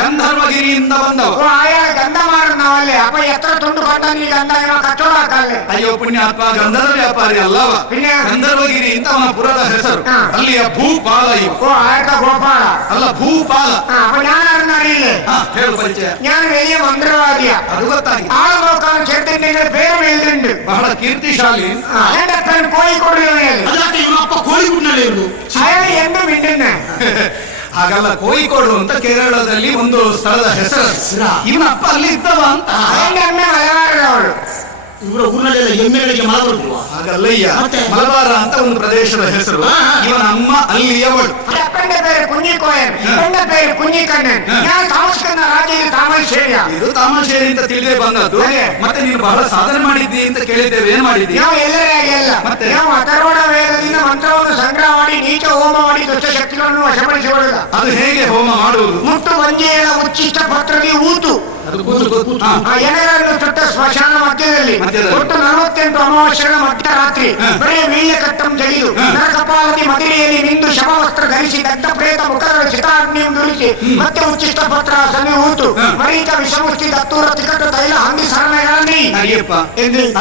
ಗಂಧರ್ವಗಿರಿಯಿಂದ ಬಂದವ. ಅಯ್ಯೋ ಪುಣ್ಯಾತ್ಮ, ಗಂಧರ್ವ ವ್ಯಾಪಾರಿ ಅಲ್ಲವ, ಗಂಧರ್ವಗಿರಿ ಅಂತ ಅವನ ಪುರದ ಹೆಸರು. ಅಲ್ಲಿಯ ಭೂಪಾಲ ಇವ. ಗೋಪಾಲ ಅಲ್ಲ, ಭೂಪಾಲ. ಹೇಳು ಪರಿಚಯ. ಅದು ಗೊತ್ತಾಗಿ ಬಹಳ ಕೀರ್ತಿಶಾಲಿ. ಹಾಗಲ್ಲ, ಕೋಯಿಕೋಡು ಅಂತ ಕೇರಳದಲ್ಲಿ ಒಂದು ಸ್ಥಳದ ಹೆಸರು. ಇವನಪ್ಪ ಅಲ್ಲಿ ಇದ್ದವ ಅಂತ. ಇವರ ಊರಿನಲ್ಲಿ ಎಮ್ಮೆಗಳಿಗೆ ಮಲಬಾರದು. ಹಾಗಲ್ಲಯ್ಯ, ಮಲಬಾರ ಅಂತ ಒಂದು ಪ್ರದೇಶದ ಹೆಸರು. ಇವನ ಅಮ್ಮ ಅಲ್ಲಿಯವಳು. ಇದು ತಾಮಶೇರಿ ಅಂತ ತಿಳಿದೇ ಬಂದದ್ದು. ಮತ್ತೆ ನೀನು ಬಹಳ ಸಾಧನೆ ಮಾಡಿದ್ದಿ ಅಂತ ಕೇಳಿದ್ದೇವೆ. ಏನ್ ಮಾಡಿದ್ದಿ? ಮತ್ತೆ ಅಥರ್ವಣ ವೇದದಿಂದ ಮಂತ್ರವನ್ನು ಸಂಗ್ರಹ ಮಾಡಿ ನೀಚ ಹೋಮ ಮಾಡಿ ದುಷ್ಟ ಶಕ್ತಿಗಳನ್ನು ವಶಪಡಿಸಿಕೊಳ್ಳುವುದು. ಅದು ಹೇಗೆ ಹೋಮ ಮಾಡುವುದು? ಮುಟ್ಟು ವಂಜೆಯ ಉಚ್ಚಿಷ್ಟ ಪತ್ರದಿ ಊತು ಎಣೆಗಳನ್ನು ಸುಟ್ಟ ಸ್ಮಶಾನ ಮಧ್ಯದಲ್ಲಿ ಒಟ್ಟು 48 ಅಮಾವಾಸ್ಯೆಗಳ ಮಧ್ಯರಾತ್ರಿ ಬರೆಯ ವೀಳ್ಯ ಕಟ್ಟಂ ಜಗಿದು ನರಕಪಾಲತಿ ಮದಿರೆಯಲ್ಲಿ ನಿಂದು ಶವವಸ್ತ್ರ ಧರಿಸಿ ದಗ್ಧ ಪ್ರೇತ ಮುಖದ ಚಿತಾಗ್ನಿಯನ್ನು ದುರಿಸಿ ಮತ್ತೆ ಉಚ್ಚಿಷ್ಟ ಪತ್ರ ಸನಿ ಊತು ಮರೀತ ವಿಷಮುಷ್ಟಿ ದತ್ತೂರ ತಿಕಟ್ಟು ತೈಲ ಹಂದಿ ಸರಣೆಗಳಲ್ಲಿ. ಅಯ್ಯಪ್ಪ,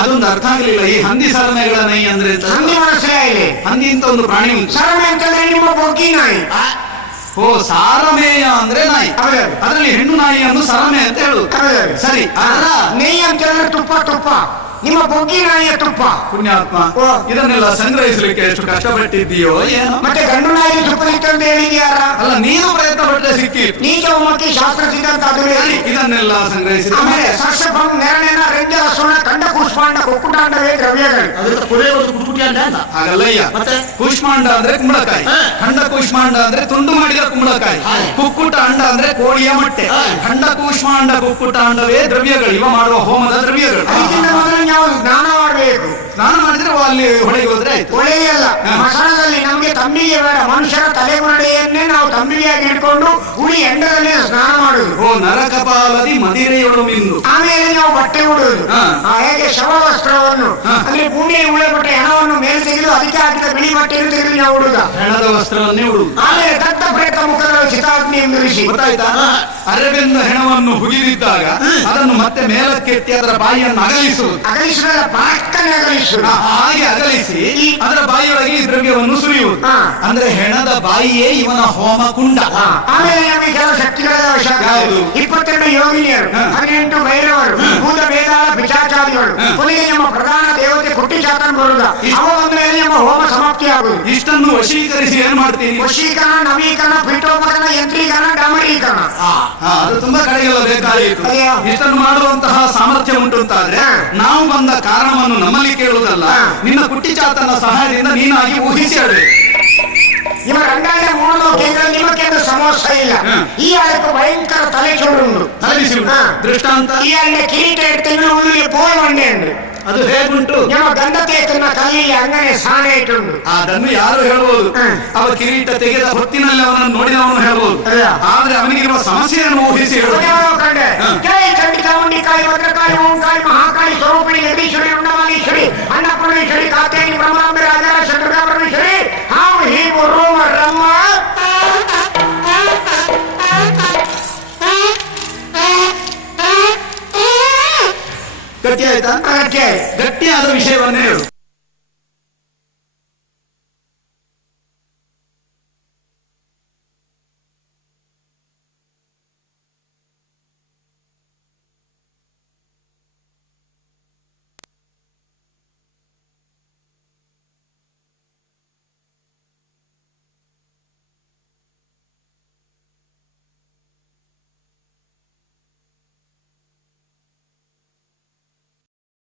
ಅದೊಂದು ಅರ್ಥ ಆಗಲಿಲ್ಲ. ಈ ಹಂದಿ ಸರಣೆಗಳ ನೈ ಅಂದ್ರೆ ಹಂದಿ ಮನಸ್ಸೇ ಇಲ್ಲಿ. ಹಂದಿ ಅಂತ ಒಂದು ಪ್ರಾಣಿ ಉಂಟು. ಸರಣೆ ಅಂತಂದ್ರೆ ನಿಮ್ಮ ಬೊಗ್ಗಿ ನಾಯಿ. ಓ, ಸಾರಮೇಯ ಅಂದ್ರೆ ನಾಯಿ. ಅದರಲ್ಲಿ ಹೆಣ್ಣು ನಾಯಿಯನ್ನು ಸರಮೆ ಅಂತ ಹೇಳುದು. ಸರಿ. ನೆಯ್ಯಿ ಅಂತ ಹೇಳಿದ್ರೆ ತುಪ್ಪ. ನಿಮ್ಮ ಬೊಗ್ಗಿ ನಾಯಿಯ ತುಪ್ಪ. ಪುಣ್ಯಾತ್ಮ, ಇದನ್ನೆಲ್ಲ ಸಂಗ್ರಹಿಸಲಿಕ್ಕೆ ಎಷ್ಟು ಕಷ್ಟಪಟ್ಟಿದ್ದೀಯೋ ಏನೋ. ಮತ್ತೆ ಗಂಡು ನಾಯಿ ತುಪ್ಪ ಸಿಕ್ಕಂತ ಹೇಳಿದ್ಯಾರ? ಅಲ್ಲ, ನೀನು ಪ್ರಯತ್ನ ಪಟ್ಟರೆ ಸಿಕ್ಕಿ. ನೀಚ ಹೋಮಕ್ಕೆ ಶಾಸ್ತ್ರ ಸಿದ್ಧಾಂತ ಅದು ಹೇಳಿ ಇದನ್ನೆಲ್ಲ ಸಂಗ್ರಹಿಸಿ. ಆಮೇಲೆ ಸಸ್ಯಫಂ ನೆರಳೆನ ರಂಜ ರಸುಣ ಕಂಡ ಕೂಷ್ಮಾಂಡ ಕುಕ್ಕುಟಾಂಡವೇ ದ್ರವ್ಯಗಳು. ಹಾಗಲ್ಲಯ್ಯ, ಕೂಷ್ಮಾಂಡ ಅಂದ್ರೆ ಕುಂಬಳಕಾಯಿ, ಖಂಡ ಕೂಷ್ಮಾಂಡ ಅಂದ್ರೆ ತುಂಡು ಮಾಡಿದ ಕುಂಬಳಕಾಯಿ, ಕುಕ್ಕುಟ ಅಂಡ ಅಂದ್ರೆ ಕೋಳಿಯ ಮೊಟ್ಟೆ. ಖಂಡ ಕೂಷ್ಮಾಂಡ ಕುಕ್ಕುಟ ಅಂಡವೇ ದ್ರವ್ಯಗಳು, ಇವ ಮಾಡುವ ಹೋಮದ ದ್ರವ್ಯಗಳು. ಅದಕ್ಕಿಂತ ಮೊದಲು ನಾವು ಸ್ನಾನ ಮಾಡಬೇಕು. ಸ್ನಾನ ಮಾಡಿದ್ರೆ ಅಲ್ಲಿ ಹೊಳೆಗೆ ಹೋದ್ರೆ ಆಯ್ತು. ಒಳ್ಳೆಯಲ್ಲ. ಮಸಾಲದಲ್ಲಿ ನಮಗೆ ತಂಬಿಗೆ ಬೇಡ, ಮನುಷ್ಯರ ತಲೆಬುರುಡೆಯನ್ನೇ ನಾವು ತಂಬಿಗೆಯಾಗಿ ಇಟ್ಕೊಂಡು ಹುಳಿ ಎಂಡದಲ್ಲಿ ಸ್ನಾನ ಮಾಡುದು. ಓ ನರಕಪಾಲದಿ ಮದಿರೆಯೊಳು ಮಿಂದು. ಆಮೇಲೆ ನಾವು ಬಟ್ಟೆ ಉಡುವುದು. ಹೇಗೆ ಶವವಸ್ತ್ರವನ್ನು ಅಂದ್ರೆ ಭೂಮಿಯಲ್ಲಿ ಉಳಿಬಿಟ್ಟೆ ಹೆಣವನ್ನು ಮೇಲೆ ತೆಗೆದು ಅದಕ್ಕೆ ಹಾಕಿದ ಬಿಳಿ ಬಟ್ಟೆಯನ್ನು ತೆಗೆದು ನಾವು ಉಡುದ. ಹೆಣದ ವಸ್ತ್ರವನ್ನೇ ಉಡುದು. ಆಮೇಲೆ ದತ್ತ ಪ್ರೇತ ಮುಖದಲ್ಲಿ ಚಿತಾಗ್ನಿಯನ್ನು ಇರಿಸಿ, ಗೊತ್ತಾಯ್ತಾ, ಅರೆಬೆಂದ ಹೆಣವನ್ನು ಹುಗಿದಿದ್ದಾಗ ಅದನ್ನು ಮತ್ತೆ ಮೇಲಕ್ಕೆತ್ತಿ ಅದರ ಬಾಯಿಯನ್ನು ಅಗಲಿಸುವುದು. ಅಗಲಿಸುವುದಲ್ಲ, ಪಾಕನೆ ಅಗಲಿಸುವುದು. ಹಾಗೆ ಅಗಲಿಸಿ ಅದರ ಬಾಯಿಯೊಳಗೆ ಈ ದ್ರವ್ಯವನ್ನು ಸುರಿಯುವುದು. ಅಂದ್ರೆ ಹೆಣದ ಬಾಯಿಯೇ ಇವನ ಹೋಮ ಕುಂಡ. ಆಮೇಲೆ ನಮಗೆ ಕೆಲವು ಶಕ್ತಿಗಳ ಅವಶ್ಯಕ. 22 ಯೋಗಿನಿಯರು, 18 ಭೈರವರು, ಭೂತ ಬೇದಾಳ ಪಿಶಾಚಾದಿಗಳು, ಕೊನೆಗೆ ನಮ್ಮ ಪ್ರಧಾನ ದೇವತೆ ಕುಟ್ಟಿ ಚಾತನ್ ಬರುದ. ಅವ ಬಂದ ಮೇಲೆ ನಮ್ಮ ಹೋಮ ಸಮಾಪ್ತಿ ಆಗುವುದು. ಇಷ್ಟನ್ನು ವಶೀಕರಿಸಿ ಏನ್ ಮಾಡ್ತೀನಿ? ವಶೀಕರಣ, ನವೀಕರಣ, ಪೀಠೋಪಕರಣ, ಯಂತ್ರೀಕರಣ, ಡಾಮರೀಕರಣ. ಅದು ತುಂಬಾ ಕಡೆಗೆಲ್ಲ ಬೇಕಾಗಿತ್ತು. ಇಷ್ಟನ್ನು ಮಾಡುವಂತಹ ಸಾಮರ್ಥ್ಯ ಉಂಟು ಅಂತಾದ್ರೆ ನಾವು ಬಂದ ಕಾರಣವನ್ನು ನಮ್ಮಲ್ಲಿ ಕೇಳುವುದಲ್ಲ, ನಿನ್ನ ಕುಟ್ಟಿ ಚಾತನ ಸಹಾಯದಿಂದ ನೀನಾಗಿ ಊಹಿಸಿ ಹೇಳಬೇಕು. ಇವ ರಂಗಾಯ ಮೂರು ಕೇಂದ್ರ ನಿಮಕ್ಕೆ ಸಮೋಸ ಇಲ್ಲ. ಈ ಆಳಕ್ಕೆ ಭಯಂಕರ ತಲೆ ಚೂರುಂಡು. ದೃಷ್ಟಾಂತ ಈ ಅಲ್ಲೇ ಕಿರೀಟ ಇಡ್ತೀನಿ, ಉಳ್ಳಿ ಪೋಲ್ ಮಂಡೆ ಉಂಡು. ಅದು ಹೇಗುಂಟು? ನಮ್ಮ ಗಂಧತೇತನ ಕಲ್ಲಿಗೆ ಅಂಗನೆ ಸಾನೆ ಇಟ್ಟುಂಡು. ಅದನ್ನು ಯಾರು ಹೇಳ್ಬೋದು? ಅವ ಕಿರೀಟ ತೆಗೆದ ಹೊತ್ತಿನಲ್ಲಿ ಅವನನ್ನು ನೋಡಿದವನು ಹೇಳ್ಬೋದು. ಆದ್ರೆ ಅವನಿಗಿರುವ ಸಮಸ್ಯೆಯನ್ನು ಊಹಿಸಿ ಹೇಳುವುದು. ಕಂಡೆ ಜೈ ಚಂಡಿಕಾಮುಂಡಿಕಾಯಿ, ಭದ್ರಕಾಳಿ, ಓಂಕಾಳಿ, ಮಹಾಕಾಳಿ, ಸ್ವರೂಪಿಣಿ, ಜಗದೀಶ್ವರಿ, ಉಂಡಮಾಲೀಶ್ವರಿ, ಅನ್ನಪೂರ್ಣೇಶ್ವರಿ, ಕಾತ್ಯಾಯನಿ, ಬ್ರಹ್ಮಾಂಬೆ, ರಾಜಾರ, ಶಂಕರ ಪರಮೇಶ್ವರಿ, ಹಾವು ಹೀವು ರೋಮ ರಮ್ಮ. ಗಟ್ಟಿ ಆಯ್ತಾ? ಗಟ್ಟಿಯಾದ ವಿಷಯವನ್ನೇ ಹೇಳು.